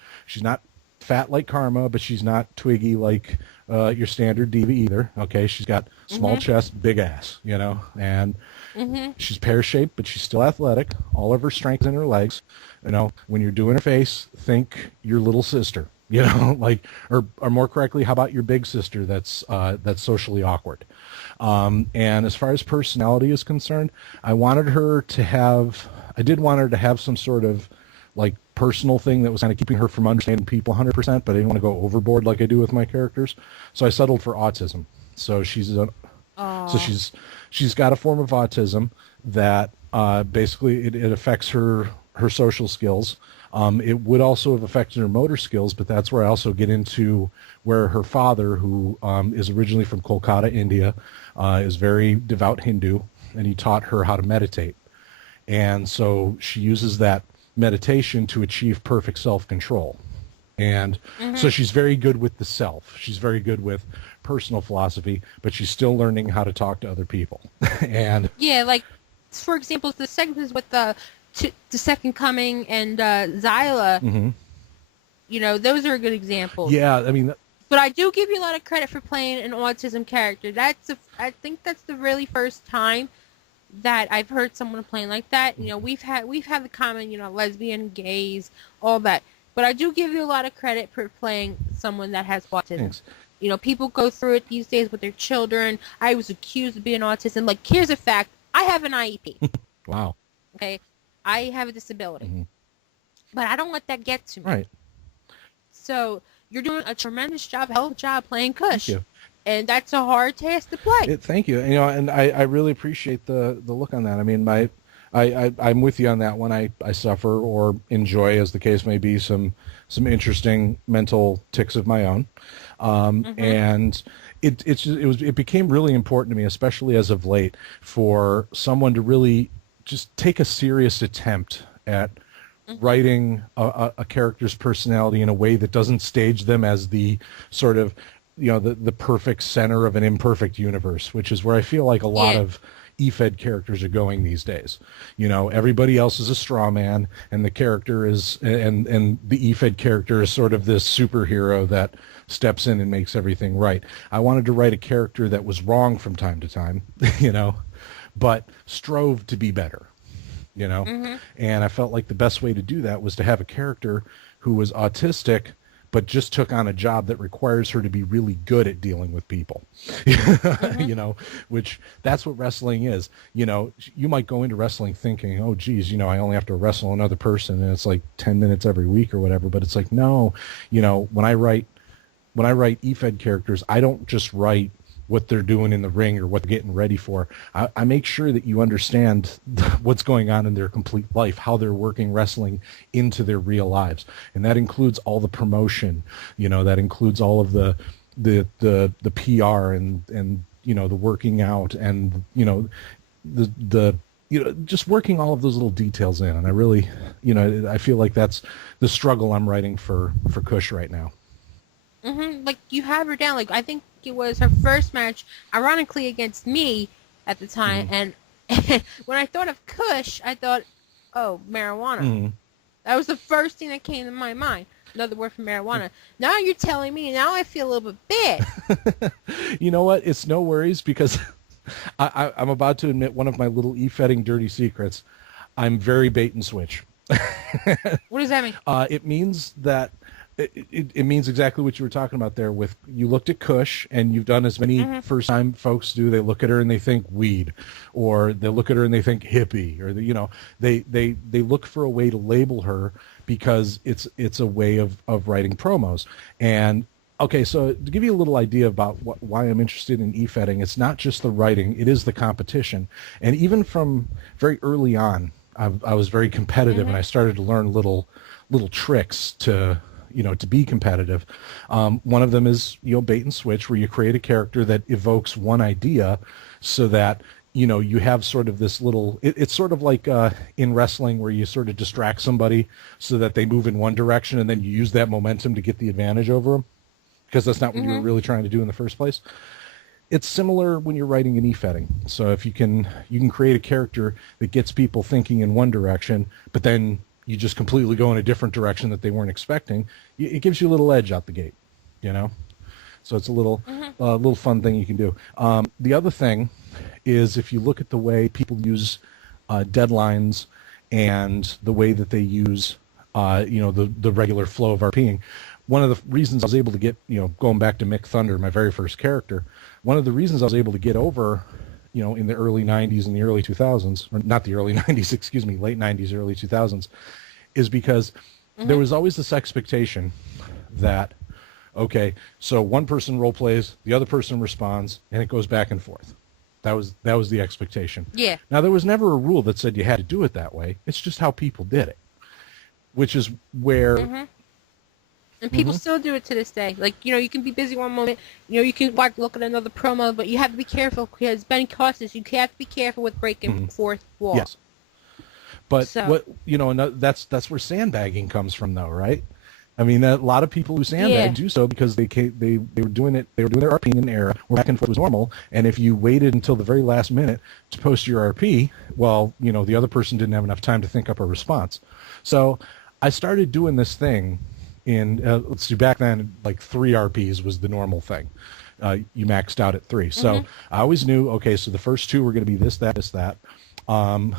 fat like Karma, but she's not twiggy like your standard diva either, okay? She's got small chest, big ass, and she's pear-shaped, but she's still athletic. All of her strength is in her legs. When you're doing her face, think your little sister, or more correctly, how about your big sister that's socially awkward? And as far as personality is concerned, I did want her to have some sort of like personal thing that was kind of keeping her from understanding people 100%, but I didn't want to go overboard like I do with my characters. So I settled for autism. So she's got a form of autism that basically it affects her social skills. It would also have affected her motor skills, but that's where I also get into where her father, who is originally from Kolkata, India, is very devout Hindu, and he taught her how to meditate. And so she uses that meditation to achieve perfect self-control. And so she's very good with the self. She's very good with personal philosophy, but she's still learning how to talk to other people. And yeah, like, for example, the segments with the Second Coming and Zilla, those are good examples. Yeah, I mean... But I do give you a lot of credit for playing an autism character. I think that's the really first time that I've heard someone playing like that. We've had the common, lesbian, gays, all that. But I do give you a lot of credit for playing someone that has autism. Thanks. People go through it these days with their children. I was accused of being autistic. Like, here's a fact. I have an IEP. Wow. Okay? I have a disability. But I don't let that get to me. Right. So you're doing a tremendous job, hell of a job playing Kush. Thank you. And that's a hard task to play. Thank you. And I really appreciate the look on that. I mean, I'm with you on that one. I suffer or enjoy, as the case may be, some interesting mental tics of my own. And it became really important to me, especially as of late, for someone to really just take a serious attempt at writing a character's personality in a way that doesn't stage them as the sort of, the perfect center of an imperfect universe, which is where I feel like a lot of Efed characters are going these days. Everybody else is a straw man, and the character is, and the Efed character is sort of this superhero that steps in and makes everything right. I wanted to write a character that was wrong from time to time, but strove to be better, and I felt like the best way to do that was to have a character who was autistic, but just took on a job that requires her to be really good at dealing with people, which that's what wrestling is. You might go into wrestling thinking, oh, geez, I only have to wrestle another person and it's like 10 minutes every week or whatever. But it's like, no, when I write Efed characters, I don't just write what they're doing in the ring or what they're getting ready for. I make sure that you understand what's going on in their complete life, how they're working wrestling into their real lives. And that includes all the promotion, that includes all of the PR and the working out and, just working all of those little details in. And I really, I feel like that's the struggle I'm writing for Kush right now. Like, you have her down. Like, I think it was her first match, ironically, against me at the time. And when I thought of Kush, I thought, oh, marijuana. That was the first thing that came to my mind. Another word for marijuana. Now you're telling me. Now I feel a little bit bad. You know what? It's no worries, because I'm about to admit one of my little Efedding dirty secrets. I'm very bait and switch. What does that mean? It means that it means exactly what you were talking about there. With you looked at Kush, and you've done as many first time folks do. They look at her and they think weed, or they look at her and they think hippie, or they look for a way to label her because it's a way of writing promos. And Okay, so to give you a little idea about why I'm interested in e-fetting, it's not just the writing, it is the competition. And even from very early on, I was very competitive, and I started to learn little tricks to, to be competitive. One of them is, bait and switch, where you create a character that evokes one idea so that, you have sort of this little, it's sort of like in wrestling where you sort of distract somebody so that they move in one direction, and then you use that momentum to get the advantage over them, because that's not what you were really trying to do in the first place. It's similar when you're writing an e-fetting. So if you can create a character that gets people thinking in one direction, but then you just completely go in a different direction that they weren't expecting, it gives you a little edge out the gate, So it's a little fun thing you can do. The other thing is, if you look at the way people use deadlines and the way that they use the regular flow of RPing. One of the reasons I was able to get, going back to Mick Thunder, my very first character, one of the reasons I was able to get over, in the early 90s and the early 2000s, or not the early 90s, excuse me, late 90s, early 2000s, is because there was always this expectation that, okay, so one person role plays, the other person responds, and it goes back and forth. That was the expectation. Yeah. Now, there was never a rule that said you had to do it that way. It's just how people did it, which is where... And people still do it to this day. Like, you can be busy one moment, you can look at another promo, but you have to be careful, because Ben Costas, you have to be careful with breaking fourth wall. Yes. But so, and that's where sandbagging comes from, though, right? I mean, a lot of people who sandbag do so because they were doing their RP in an era where back and forth was normal, and if you waited until the very last minute to post your RP, well, the other person didn't have enough time to think up a response. So I started doing this thing. Let's see, back then, like 3 RPs was the normal thing. You maxed out at 3. So I always knew, okay, so the first 2 were going to be this, that. And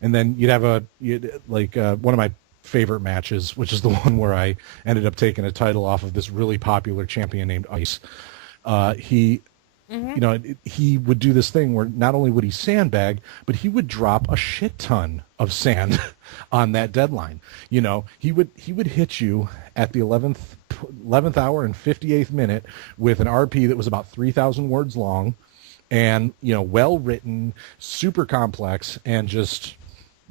then you'd have one of my favorite matches, which is the one where I ended up taking a title off of this really popular champion named Ice. He would do this thing where not only would he sandbag, but he would drop a shit ton of sand on that deadline. He would hit you at the 11th hour and 58th minute with an RP that was about 3,000 words long, and well written, super complex, and just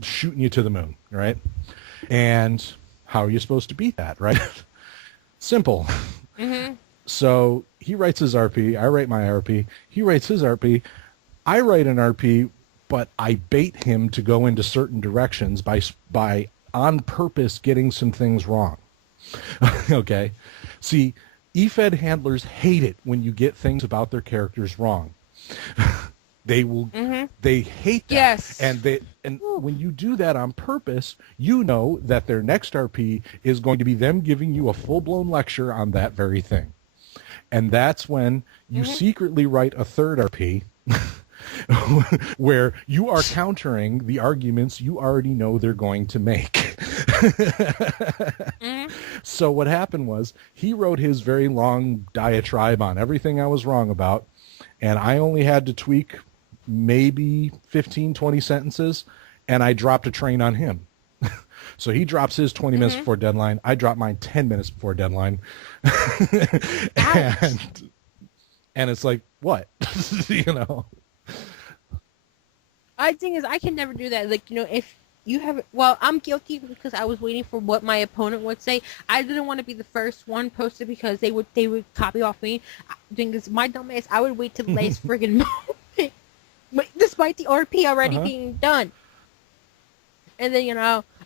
shooting you to the moon, right? And how are you supposed to beat that, right? Simple. So he writes his RP, I write my RP, he writes his RP, I write an RP, but I bait him to go into certain directions by on purpose getting some things wrong. Okay? See, Efed handlers hate it when you get things about their characters wrong. They hate that. Yes. And when you do that on purpose, that their next RP is going to be them giving you a full-blown lecture on that very thing. And that's when you secretly write a third RP where you are countering the arguments you already know they're going to make. So what happened was, he wrote his very long diatribe on everything I was wrong about, and I only had to tweak maybe 15, 20 sentences, and I dropped a train on him. So he drops his 20 minutes before deadline. I drop mine 10 minutes before deadline. and it's like, what? I think is, I can never do that. Like, if you have, well, I'm guilty because I was waiting for what my opponent would say. I didn't want to be the first one posted because they would copy off me. Because my dumb ass, I would wait till the last friggin' moment, but despite the RP already being done. And then,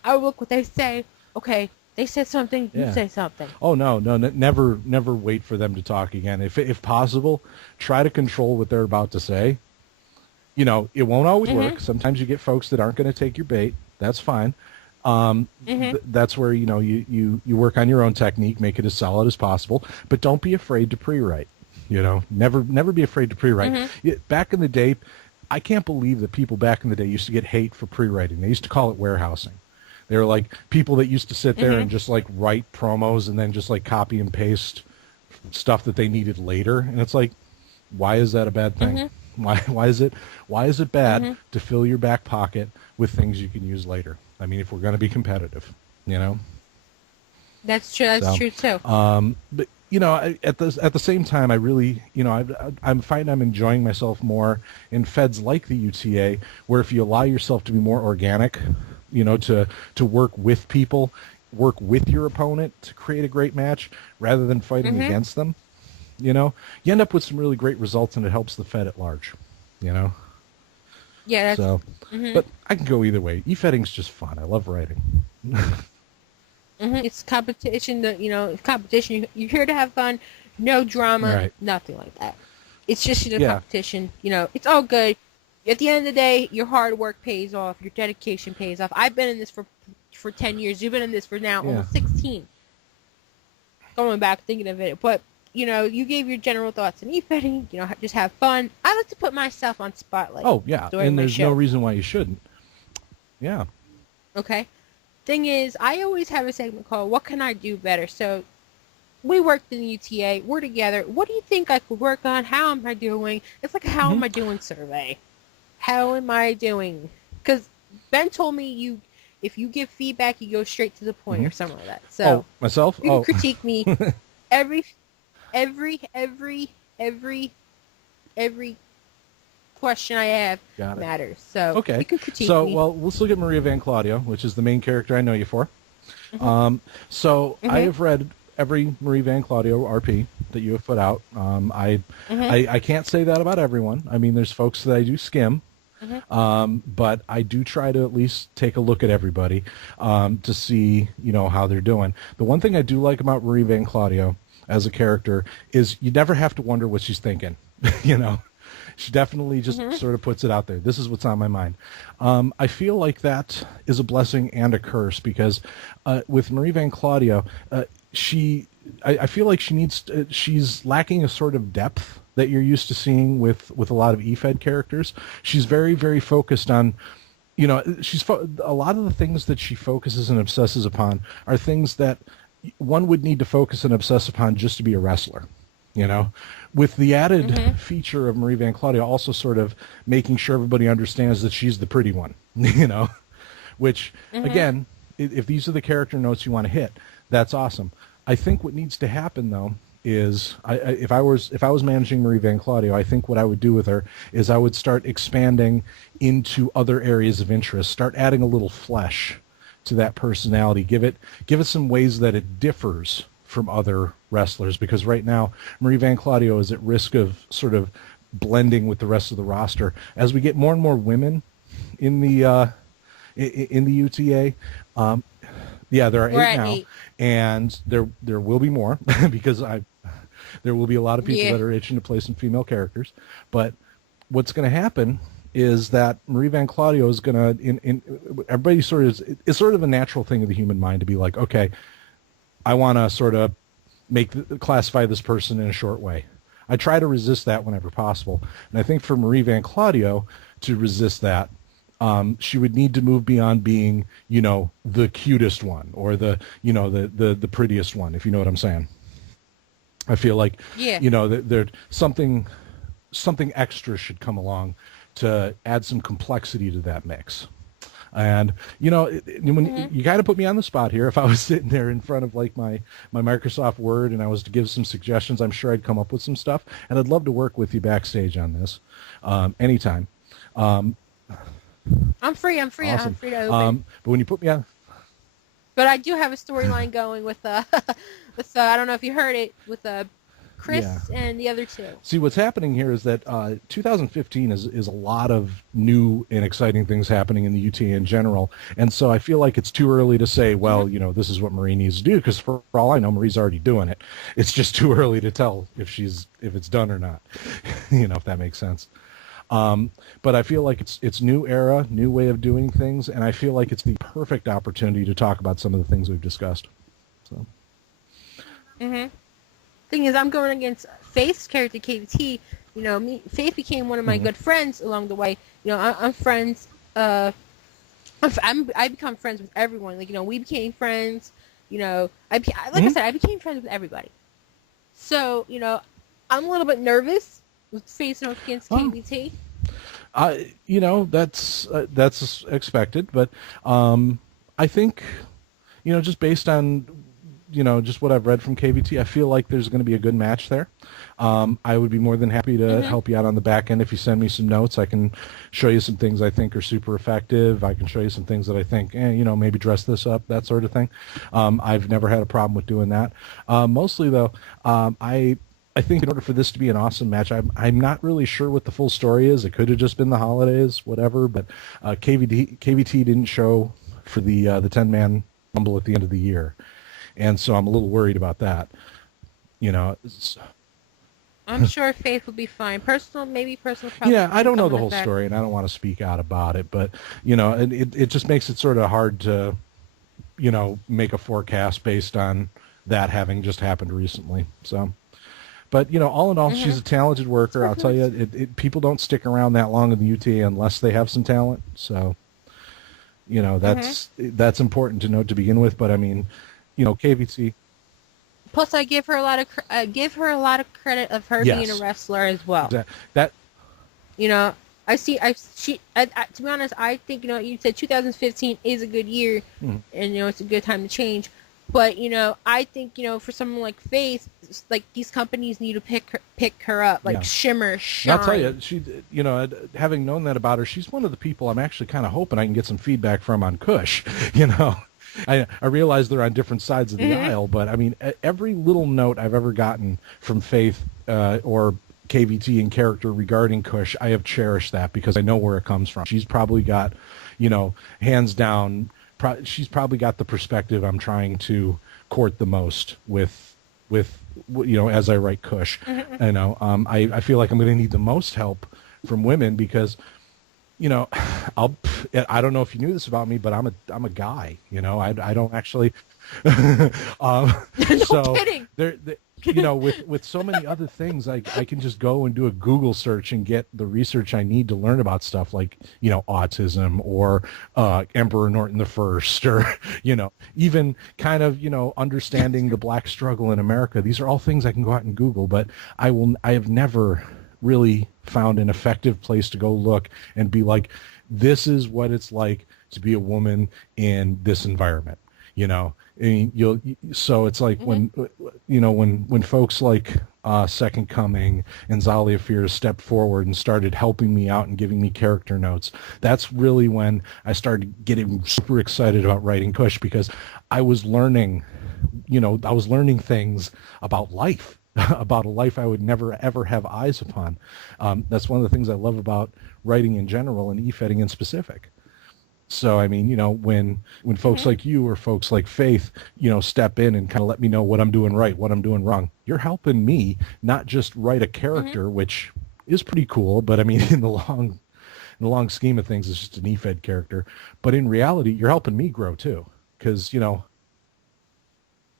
I would look what they say. Okay, they said something, you say something. Oh, no, never wait for them to talk again. If possible, try to control what they're about to say. It won't always work. Sometimes you get folks that aren't going to take your bait. That's fine. That's where, you work on your own technique, make it as solid as possible, but don't be afraid to pre-write. Never be afraid to pre-write. Back in the day, I can't believe that people back in the day used to get hate for pre-writing. They used to call it warehousing. They were like people that used to sit there and just like write promos and then just like copy and paste stuff that they needed later. And it's like, why is that a bad thing? Why is it bad to fill your back pocket with things you can use later? I mean, if we're going to be competitive, That's true. That's So, true too. But at the same time, I really, I'm finding I'm enjoying myself more in feds like the UTA, where if you allow yourself to be more organic, to work with people, work with your opponent to create a great match rather than fighting against them, you end up with some really great results, and it helps the fed at large, Yeah. That's, So, but I can go either way. E-fetting's just fun. I love writing. It's competition. It's competition. You're here to have fun. No drama. Right. Nothing like that. It's just a Yeah. competition. It's all good. At the end of the day, your hard work pays off. Your dedication pays off. I've been in this for 10 years. You've been in this for now almost 16. Going back thinking of it, but you gave your general thoughts on e-fetting. Just have fun. I like to put myself on spotlight. Oh yeah, during and my there's show. no reason why you shouldn't. Yeah. Okay. Thing is, I always have a segment called "What Can I Do Better?" So we worked in the UTA. We're together. What do you think I could work on? How am I doing? It's like a how am I doing survey. How am I doing? Because Ben told me if you give feedback, you go straight to the point or something like that. So myself? you can critique me every question I have Got it. matters. So Okay. you can critique So, me. well, let's look at Maria Van Claudio, which is the main character I know you for. I have read every Marie Van Claudio RP that you have put out. I can't say that about everyone. I mean, there's folks that I do skim. But I do try to at least take a look at everybody to see, how they're doing. The one thing I do like about Marie Van Claudio as a character is you never have to wonder what she's thinking. She definitely just sort of puts it out there. This is what's on my mind. I feel like that is a blessing and a curse because with Marie Van Claudio, I feel like she's lacking a sort of depth that you're used to seeing with a lot of Efed characters. She's very, very focused on, a lot of the things that she focuses and obsesses upon are things that one would need to focus and obsess upon just to be a wrestler. With the added feature of Marie Van Claudio also sort of making sure everybody understands that she's the pretty one, which again, if these are the character notes you want to hit, that's awesome. I think what needs to happen though is if I was managing Marie Van Claudio, I think what I would do with her is I would start expanding into other areas of interest, start adding a little flesh to that personality, give it some ways that it differs from other wrestlers, because right now Marie Van Claudio is at risk of sort of blending with the rest of the roster as we get more and more women in the UTA. There are 8 now, and there will be more because there will be a lot of people that are itching to play some female characters. But what's going to happen is that Marie Van Claudio is going to everybody it's sort of a natural thing of the human mind to be like, okay, I want to sort of classify this person in a short way. I try to resist that whenever possible. And I think for Marie Van Claudio to resist that, she would need to move beyond being, the cutest one or the prettiest one, if you know what I'm saying. I feel like, there something extra should come along to add some complexity to that mix. And when you kind of put me on the spot here, if I was sitting there in front of like my Microsoft Word and I was to give some suggestions, I'm sure I'd come up with some stuff, and I'd love to work with you backstage on this anytime. I'm free. Awesome. I'm free to open. But when you put me on, but I do have a storyline going with I don't know if you heard it, with Chris and the other two. See, what's happening here is that 2015 is a lot of new and exciting things happening in the UTA in general, and so I feel like it's too early to say, well, this is what Marie needs to do, because for all I know, Marie's already doing it. It's just too early to tell if it's done or not, if that makes sense. But I feel like it's new era, new way of doing things, and I feel like it's the perfect opportunity to talk about some of the things we've discussed. So. Thing is, I'm going against Faith's character, KBT. Faith became one of my good friends along the way. I'm friends. I become friends with everyone. We became friends. I said, I became friends with everybody. So, I'm a little bit nervous with facing off against KBT. That's expected, but I think, just based on just what I've read from KVT, I feel like there's going to be a good match there. I would be more than happy to help you out on the back end if you send me some notes. I can show you some things I think are super effective. I can show you some things that I think, maybe dress this up, that sort of thing. I've never had a problem with doing that. Mostly, though, I think in order for this to be an awesome match, I'm not really sure what the full story is. It could have just been the holidays, whatever. But KVT didn't show for the 10-man Rumble at the end of the year, and so I'm a little worried about that. I'm sure Faith will be fine. Personal probably. Yeah, I don't know the coming whole back. story, and I don't want to speak out about it. But it just makes it sort of hard to make a forecast based on that having just happened recently. So. But, all in all, she's a talented worker. I'll tell you, people don't stick around that long in the UTA unless they have some talent. So, that's important to note to begin with. But, I mean, KVT. Plus, I give her a lot of credit of her being a wrestler as well. That to be honest, I think, you said 2015 is a good year, and, it's a good time to change. But, I think, for someone like Faith, like, these companies need to pick her up, like Shimmer, Shine. I'll tell you, she, having known that about her, she's one of the people I'm actually kind of hoping I can get some feedback from on Kush. I realize they're on different sides of the aisle, but I mean, every little note I've ever gotten from Faith or KVT in character regarding Kush, I have cherished that because I know where it comes from. She's probably got, hands down, she's probably got the perspective I'm trying to court the most with as I write Kush. I feel like I'm going to need the most help from women because I don't know if you knew this about me, but I'm a guy. I don't actually. No so kidding. with so many other things, I can just go and do a Google search and get the research I need to learn about stuff like autism or Emperor Norton the First, or even kind of understanding the black struggle in America. These are all things I can go out and Google, but I have never really found an effective place to go look and be like, this is what it's like to be a woman in this environment. So it's like when folks like Second Coming and Zalia Fears stepped forward and started helping me out and giving me character notes, that's really when I started getting super excited about writing Kush, because I was learning things about life. About a life I would never ever have eyes upon. That's one of the things I love about writing in general and Efeding in specific. So I mean, when folks like you or folks like Faith, step in and kind of let me know what I'm doing right, what I'm doing wrong, you're helping me not just write a character, which is pretty cool, but I mean, in the long scheme of things, it's just an Efed character. But in reality, you're helping me grow too, because I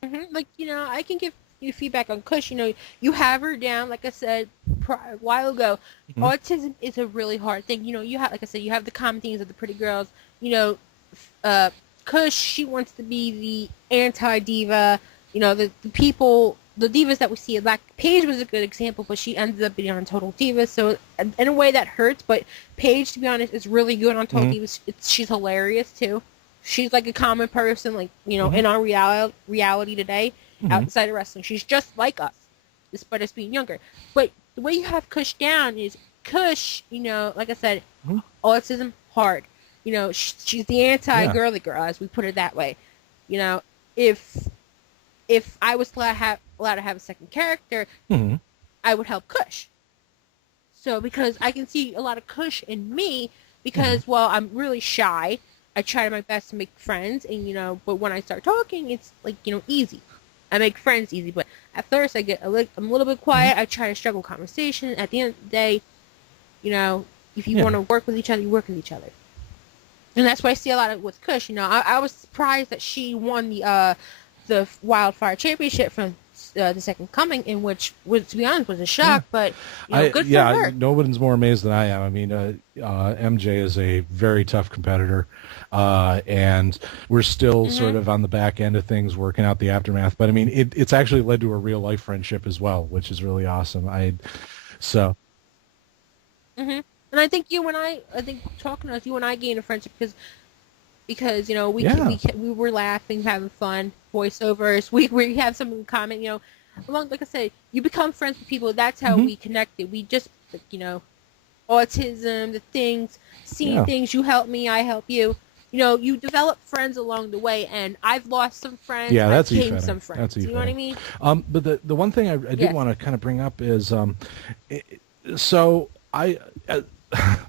can give you feedback on Kush. You have her down, like I said a while ago. Autism is a really hard thing. You have, like I said, you have the common themes of the pretty girls. Kush, she wants to be the anti-diva. The people, the divas that we see. Like Paige was a good example, but she ended up being on Total Divas. So in a way that hurts. But Paige, to be honest, is really good on Total Divas. She's hilarious too. She's like a common person, like in our reality today. Outside of wrestling, she's just like us, despite us being younger. But the way you have Kush down is Kush, like I said, autism hard. She's the anti-girly girl, as we put it that way. If I was allowed to have a second character, I would help Kush. So because I can see a lot of Kush in me, because well, I'm really shy. I try my best to make friends, and but when I start talking, it's like easy. I make friends easy, but at first I'm a little bit quiet. I try to struggle conversation. At the end of the day, if you want to work with each other, you work with each other. And that's what I see a lot of with Kush. I was surprised that she won the Wildfire Championship from the Second Coming, in which, to be honest, was a shock. But good for her. Nobody's more amazed than I am. I mean, MJ is a very tough competitor, and we're still sort of on the back end of things, working out the aftermath. But I mean, it's actually led to a real life friendship as well, which is really awesome. And I think talking to us, you and I gained a friendship because because we Yeah. we were laughing, having fun, voiceovers. We have some in common. Along, like I said, you become friends with people. That's how we connected. We just autism, the things, seeing Yeah. things. You help me, I help you. You develop friends along the way, and I've lost some friends. Yeah, that's I've gained Efed. some friends. That's You know what I Efed. mean? But the one thing I did Yes. want to kind of bring up is, so I,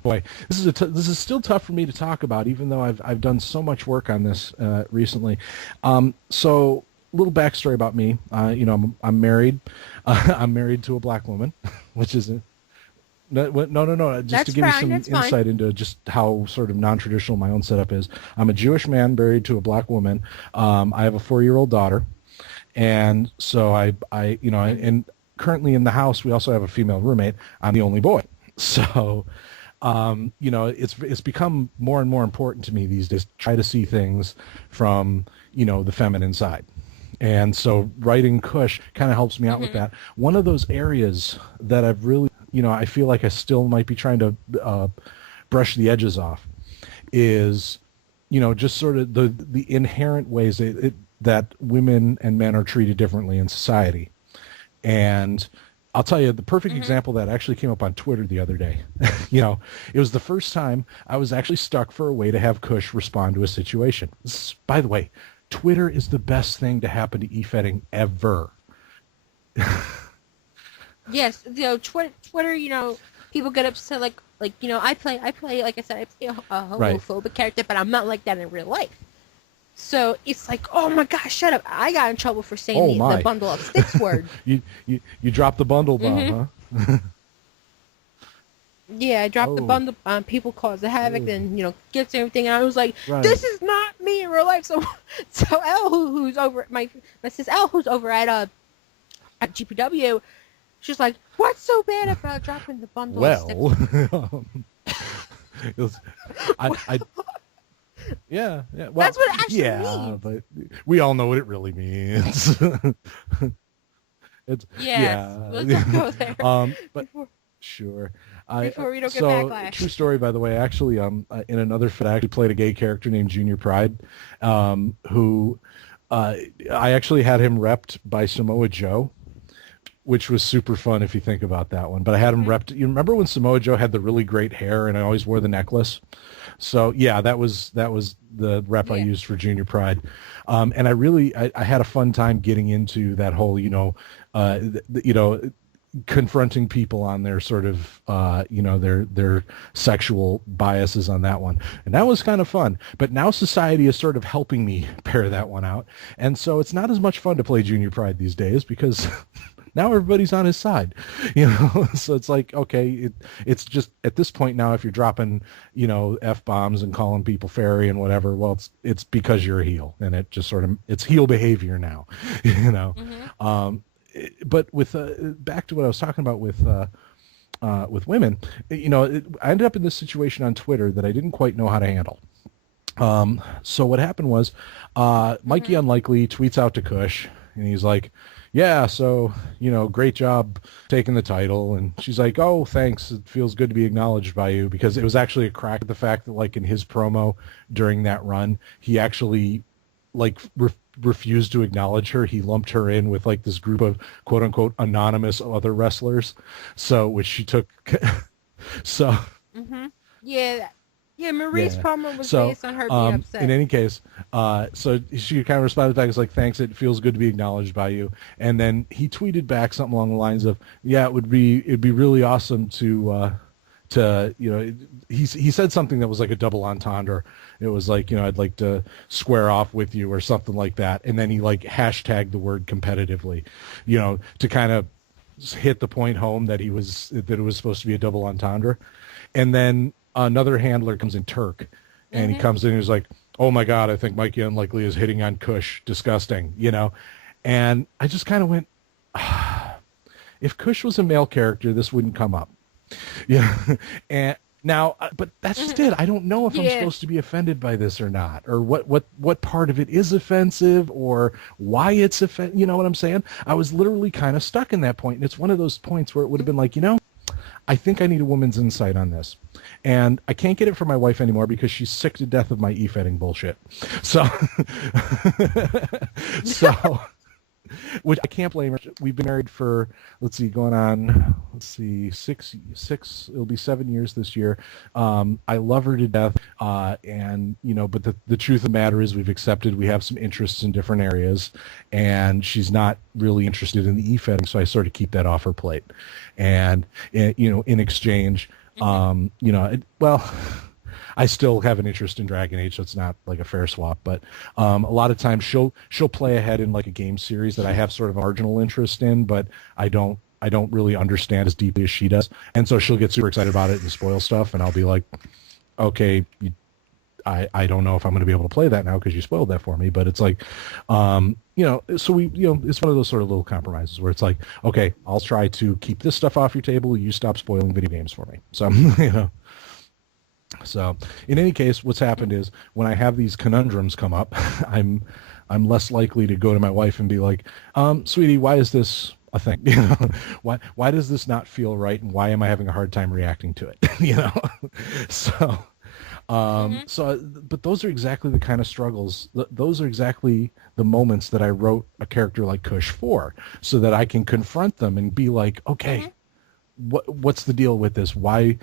boy, this is still tough for me to talk about, even though I've done so much work on this recently. So little backstory about me. I'm married. I'm married to a black woman, which is no. Just That's to give you fine, some that's fine. insight into just how sort of non-traditional my own setup is. I'm a Jewish man married to a black woman. I have a 4-year-old daughter, and so and currently in the house we also have a female roommate. I'm the only boy, so it's become more and more important to me these days to try to see things from the feminine side. And so writing Kush kind of helps me out with that. One of those areas that I've really, I feel like I still might be trying to brush the edges off is, just sort of the inherent ways that women and men are treated differently in society. And I'll tell you, the perfect example that actually came up on Twitter the other day. It was the first time I was actually stuck for a way to have Kush respond to a situation. By the way, Twitter is the best thing to happen to e-fetting ever. Yes, Twitter. People get upset. I play. Like I said, I play a homophobic character, but I'm not like that in real life. So it's like, oh my gosh, shut up! I got in trouble for saying the bundle of sticks word. You dropped the bundle bomb, huh? Yeah, I dropped the Oh. bundle. People cause the havoc, and gets everything. And I was like, Right. this is not me in real life. So Elle, who's over my sis Elle, who's over at GPW, she's like, what's so bad about dropping the bundle of sticks? Well, it was, I yeah. Well, That's what it actually yeah, means. but we all know what it really means. It's Yes, let's not go there. But sure. Before we don't get so, backlash. True story, by the way. Actually, in another fit, I actually played a gay character named Junior Pride, who I actually had him repped by Samoa Joe, which was super fun if you think about that one. But I had him repped. You remember when Samoa Joe had the really great hair and I always wore the necklace? So yeah, that was the rep I used for Junior Pride, and I had a fun time getting into that whole confronting people on their sort of their sexual biases on that one, and that was kind of fun. But now society is sort of helping me pair that one out, and so it's not as much fun to play Junior Pride these days because now everybody's on his side, so it's like, okay, it's just at this point now, if you're dropping F-bombs and calling people fairy and whatever, well, it's because you're a heel, and it just sort of, it's heel behavior now. But with back to what I was talking about with women, I ended up in this situation on Twitter that I didn't quite know how to handle. So what happened was, Mikey Unlikely tweets out to Kush, and he's like, yeah, so, great job taking the title. And she's like, oh, thanks. It feels good to be acknowledged by you, because it was actually a crack at the fact that, like, in his promo during that run, he actually, like, refused to acknowledge her. He lumped her in with, like, this group of quote unquote anonymous other wrestlers. So, which she took. So. Yeah, Marie's promo was So, based on her being upset. in any case, so she kind of responded back, it's like, thanks, it feels good to be acknowledged by you. And then he tweeted back something along the lines of, yeah, it'd be really awesome to he said something that was like a double entendre. It was like, I'd like to square off with you or something like that. And then he like hashtagged the word competitively, to kind of hit the point home that it was supposed to be a double entendre. And then another handler comes in, Turk, and he comes in and he's like, oh my God, I think Mikey Unlikely is hitting on Kush. Disgusting, And I just kind of went, if Kush was a male character, this wouldn't come up. Yeah. And now, but that's just it. I don't know if I'm supposed to be offended by this or not, or what part of it is offensive, or why it's offensive. You know what I'm saying? I was literally kind of stuck in that point. And it's one of those points where it would have been like, I think I need a woman's insight on this. And I can't get it from my wife anymore because she's sick to death of my e-fetting bullshit. So, so, which I can't blame her. We've been married for, going on, six, it'll be 7 years this year. I love her to death. And, but the truth of the matter is we've accepted we have some interests in different areas, and she's not really interested in the e-fetting, so I sort of keep that off her plate. And, in exchange, I still have an interest in Dragon Age, so it's not like a fair swap. But a lot of times she'll play ahead in like a game series that I have sort of marginal interest in, but I don't really understand as deeply as she does. And so she'll get super excited about it and spoil stuff, and I'll be like, okay, I don't know if I'm going to be able to play that now because you spoiled that for me. But it's like, so we, it's one of those sort of little compromises where it's like, okay, I'll try to keep this stuff off your table. You stop spoiling video games for me. So, So in any case, what's happened is when I have these conundrums come up, I'm less likely to go to my wife and be like, sweetie, why is this a thing? Why does this not feel right? And why am I having a hard time reacting to it? So, but those are exactly the kind of struggles. Those are exactly the moments that I wrote a character like Kush for, so that I can confront them and be like, okay, what's the deal with this? Why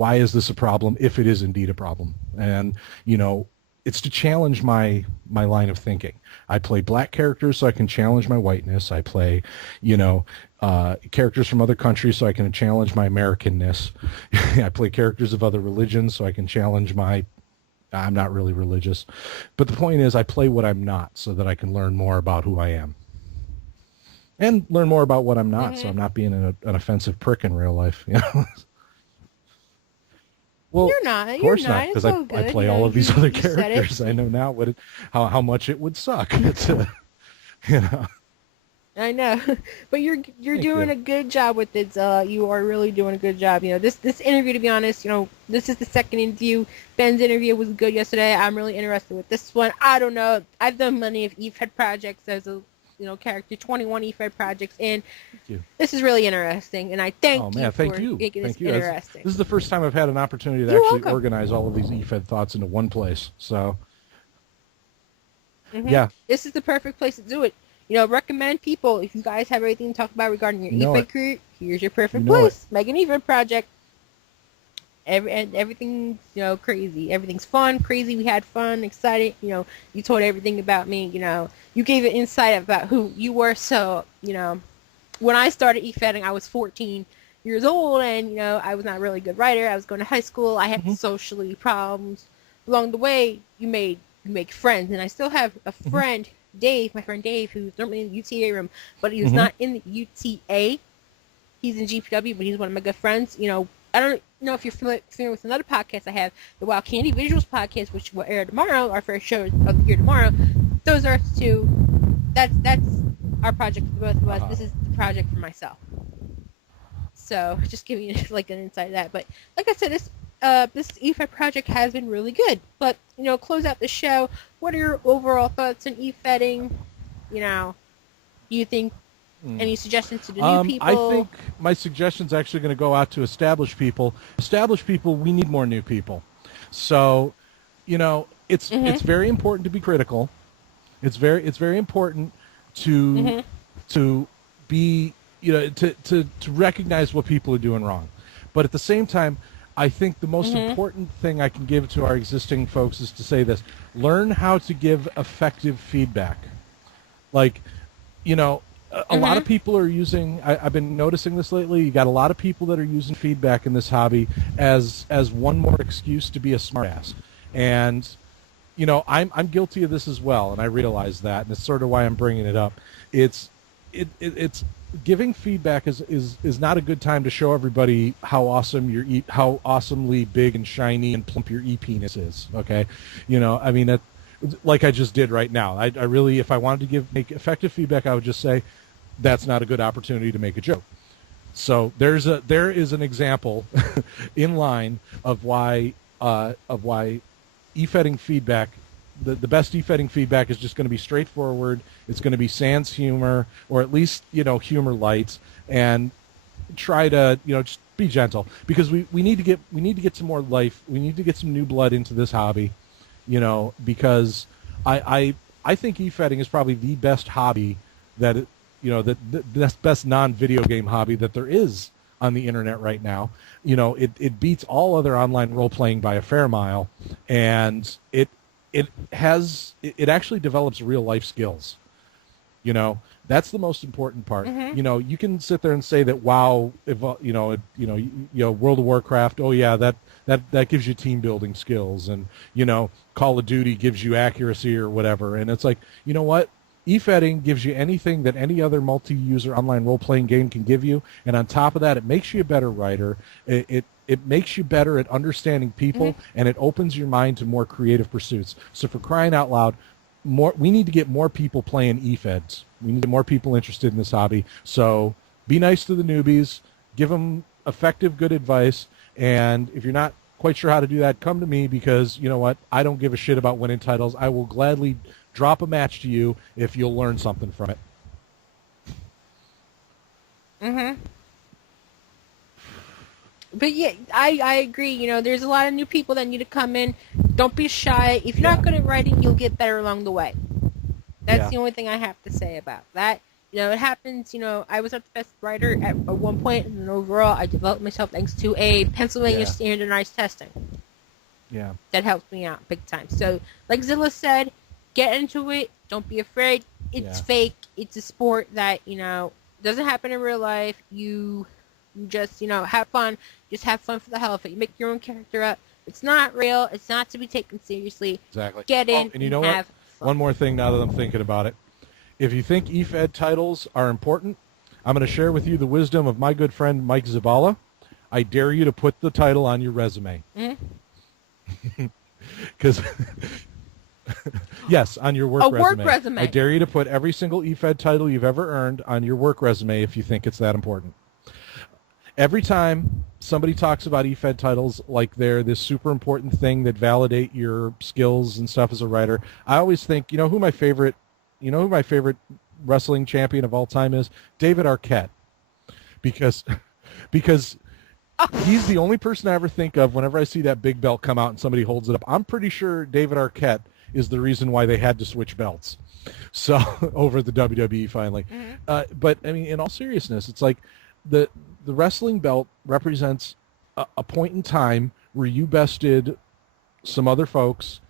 is this a problem if it is indeed a problem? And, it's to challenge my line of thinking. I play black characters so I can challenge my whiteness. I play, characters from other countries so I can challenge my Americanness. I play characters of other religions so I can challenge I'm not really religious. But the point is I play what I'm not so that I can learn more about who I am. And learn more about what I'm not, so I'm not being an offensive prick in real life. Well, You're not. Of course You're not. not, because It's all I good. play all of these other characters. I know now how much it would suck. I know, but you're doing a good job with it, Zilla. You are really doing a good job. This interview, to be honest, this is the second interview. Ben's interview was good yesterday. I'm really interested with this one. I don't know. I've done many of Efed projects as a character, 21 Efed projects, and this is really interesting, and I thank you for making this interesting. This is the first time I've had an opportunity to actually organize all of these Efed thoughts into one place, so yeah. This is the perfect place to do it. Recommend people, if you guys have anything to talk about regarding your Efed career, here's your perfect place. Meagan Efed project. Everything's crazy. Everything's fun, crazy. We had fun, excited. You told everything about me. You gave an insight about who you were. So when I started e-fetting, I was 14 years old, and I was not a really good writer. I was going to high school. I had socially problems. Along the way, you make friends, and I still have a friend, Dave, my friend Dave, who's normally in the UTA room, but he was not in the UTA. He's in GPW, but he's one of my good friends. I don't know if you're familiar with another podcast I have, the Wild Candy Visuals podcast, which will air tomorrow, our first show of the year tomorrow. Those are two. That's our project for both of us. This is the project for myself. So just giving you like an insight of that. But like I said, this Efed project has been really good. But close out the show. What are your overall thoughts on Efetting? Do you think any suggestions to the new people? I think my suggestion's actually going to go out to established people. Established people, we need more new people. So, it's very important to be critical. It's very important to be to recognize what people are doing wrong. But at the same time, I think the most important thing I can give to our existing folks is to say this: learn how to give effective feedback. Like, a lot of people are using, I've been noticing this lately, you got a lot of people that are using feedback in this hobby as one more excuse to be a smartass. And, I'm guilty of this as well, and I realize that, and it's sort of why I'm bringing it up. It's giving feedback is not a good time to show everybody how awesome how awesomely big and shiny and plump your e-penis is, okay? That, like I just did right now. I really, if I wanted to make effective feedback, I would just say, that's not a good opportunity to make a joke. So there is an example in line of why e-fetting feedback, the best e-fetting feedback is just going to be straightforward. It's going to be sans humor, or at least humor lights, and try to, just be gentle, because we need to get some more life. We need to get some new blood into this hobby, because I think e-fedding is probably the best hobby that the best non-video game hobby that there is on the internet right now. It beats all other online role playing by a fair mile, and it actually develops real life skills. That's the most important part. Mm-hmm. You can sit there and say that WoW, World of Warcraft, oh yeah, that gives you team building skills, and Call of Duty gives you accuracy or whatever. And it's like, you know what? E-fedding gives you anything that any other multi-user online role-playing game can give you, and on top of that, it makes you a better writer. It makes you better at understanding people, Mm-hmm. and it opens your mind to more creative pursuits. So for crying out loud, we need to get more people playing e-feds. We need more people interested in this hobby. So be nice to the newbies, give them effective, good advice, and if you're not quite sure how to do that, come to me, because you know what? I don't give a shit about winning titles. I will gladly drop a match to you if you'll learn something from it. Mm-hmm. But yeah, I agree. There's a lot of new people that need to come in. Don't be shy. If you're not good at writing, you'll get better along the way. That's the only thing I have to say about that. It happens. I was not the best writer at one point, and overall, I developed myself thanks to a Pennsylvania standardized testing. Yeah. That helped me out big time. So, like Zilla said, get into it. Don't be afraid. It's fake. It's a sport that, doesn't happen in real life. You just, have fun. Just have fun for the hell of it. You make your own character up. It's not real. It's not to be taken seriously. Exactly. Get in and you know have what? fun. One more thing now that I'm thinking about it. If you think EFED titles are important, I'm going to share with you the wisdom of my good friend Mike Zilla. I dare you to put the title on your resume. Because, yes, on your work resume. I dare you to put every single EFED title you've ever earned on your work resume if you think it's that important. Every time somebody talks about EFED titles like they're this super important thing that validate your skills and stuff as a writer, I always think, who my favorite wrestling champion of all time is? David Arquette. Because he's the only person I ever think of whenever I see that big belt come out and somebody holds it up. I'm pretty sure David Arquette is the reason why they had to switch belts. So over the WWE finally. But I mean, in all seriousness, it's like the wrestling belt represents a point in time where you bested some other folks,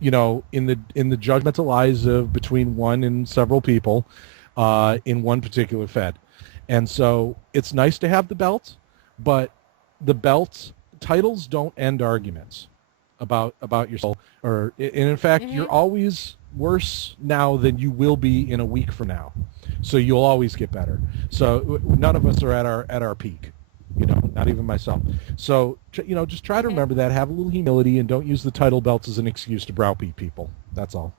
in the judgmental eyes of between one and several people in one particular fed. And so it's nice to have the belt, but the belt titles don't end arguments about yourself. And in fact, you're always worse now than you will be in a week from now. So you'll always get better. So none of us are at our peak, not even myself. So, just try to remember that, have a little humility, and don't use the title belts as an excuse to browbeat people. That's all.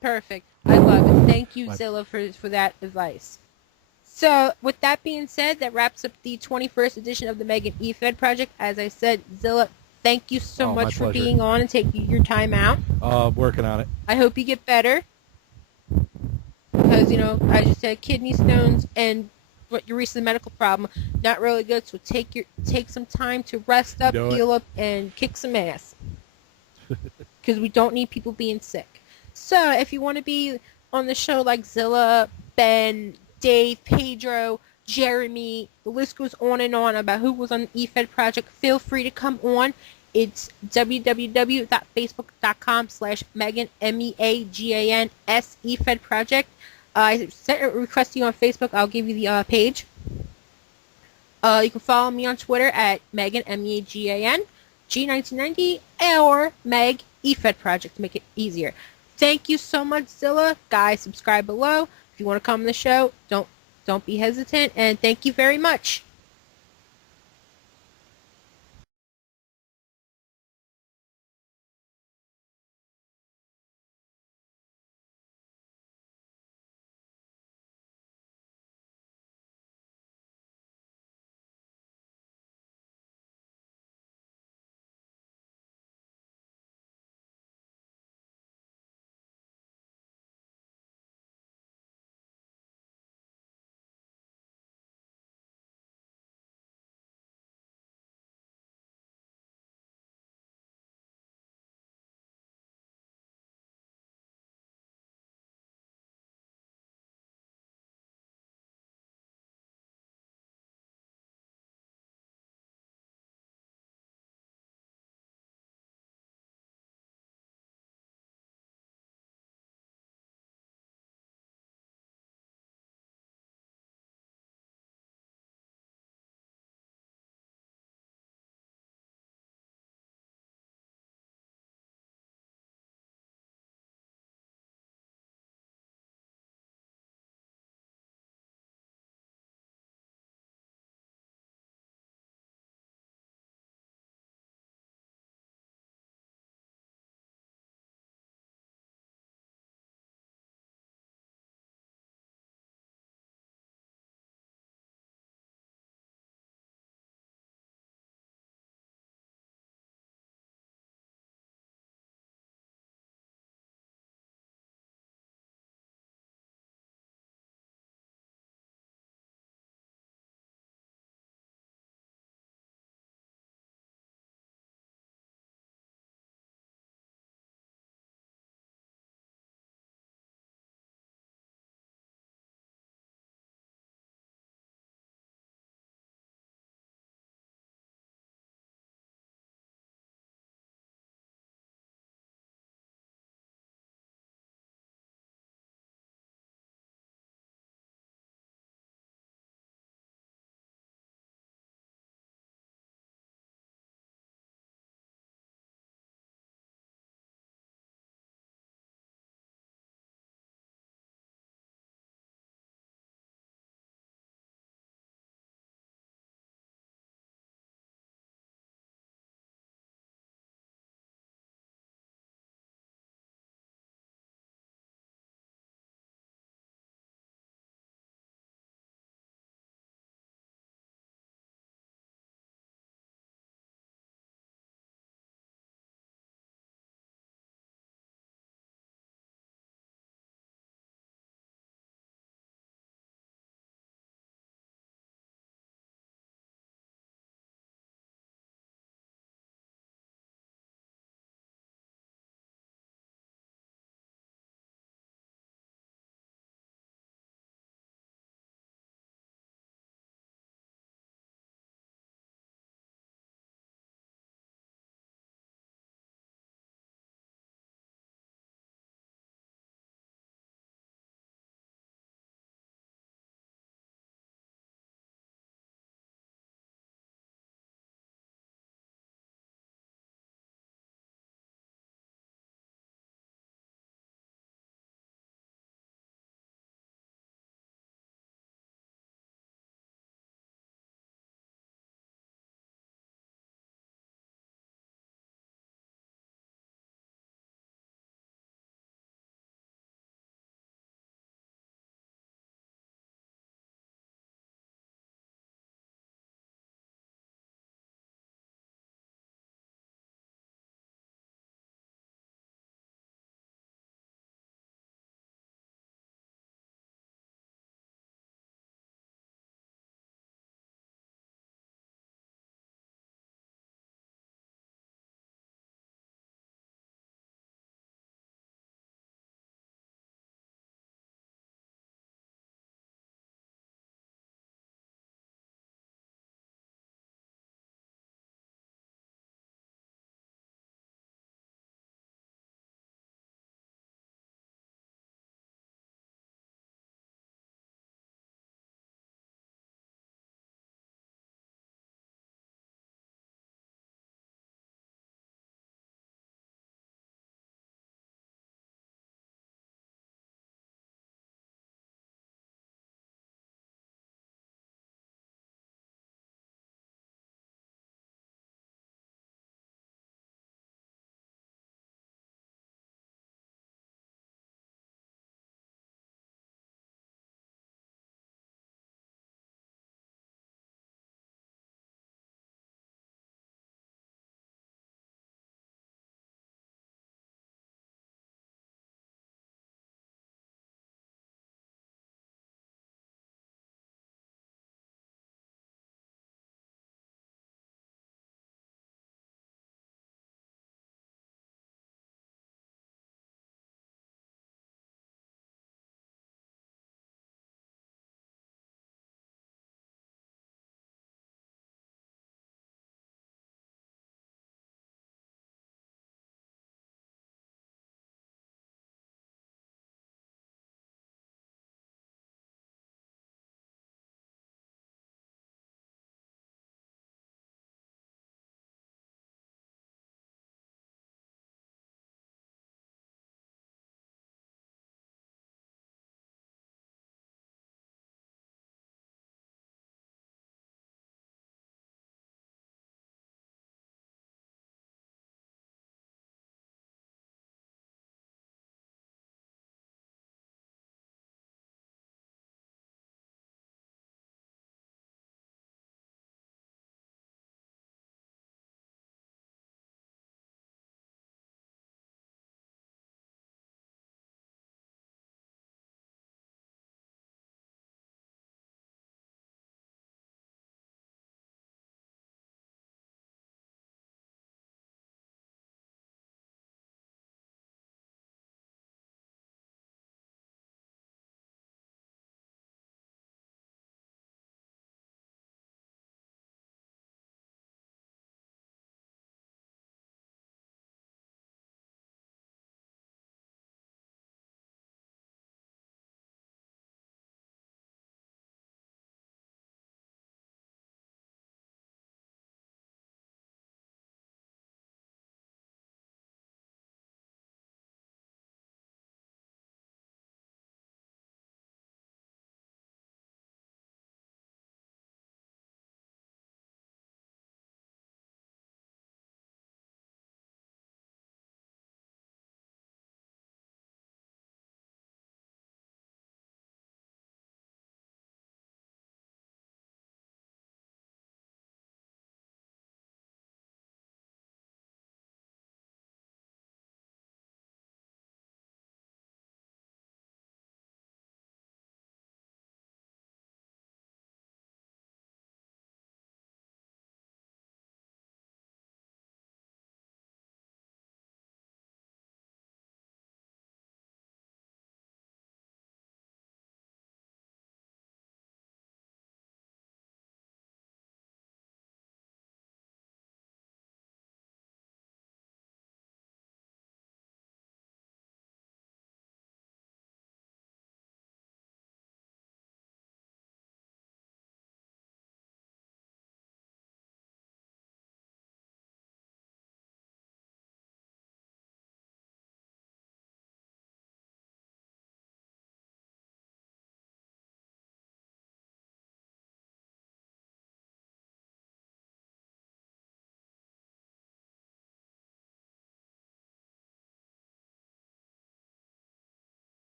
Perfect. I love it. Thank you, Zilla, for that advice. So, with that being said, that wraps up the 21st edition of the Meagan Efed Project. As I said, Zilla, thank you so much for being on and taking your time out. Working on it. I hope you get better. Because, as you said, kidney stones and your recent medical problem, not really good. So take some time to rest up, heal up, and kick some ass. Because we don't need people being sick. So, if you want to be on the show like Zilla, Ben, Dave, Pedro, Jeremy, the list goes on and on about who was on the EFED project, feel free to come on. It's www.facebook.com/Meagan, MEAGANS, EFED project. I sent a request to you on Facebook. I'll give you the page. You can follow me on Twitter at Meagan, MEAGAN, G1990, or Meg, EFED project to make it easier. Thank you so much, Zilla. Guys, subscribe below. If you want to come on the show, don't be hesitant. And thank you very much.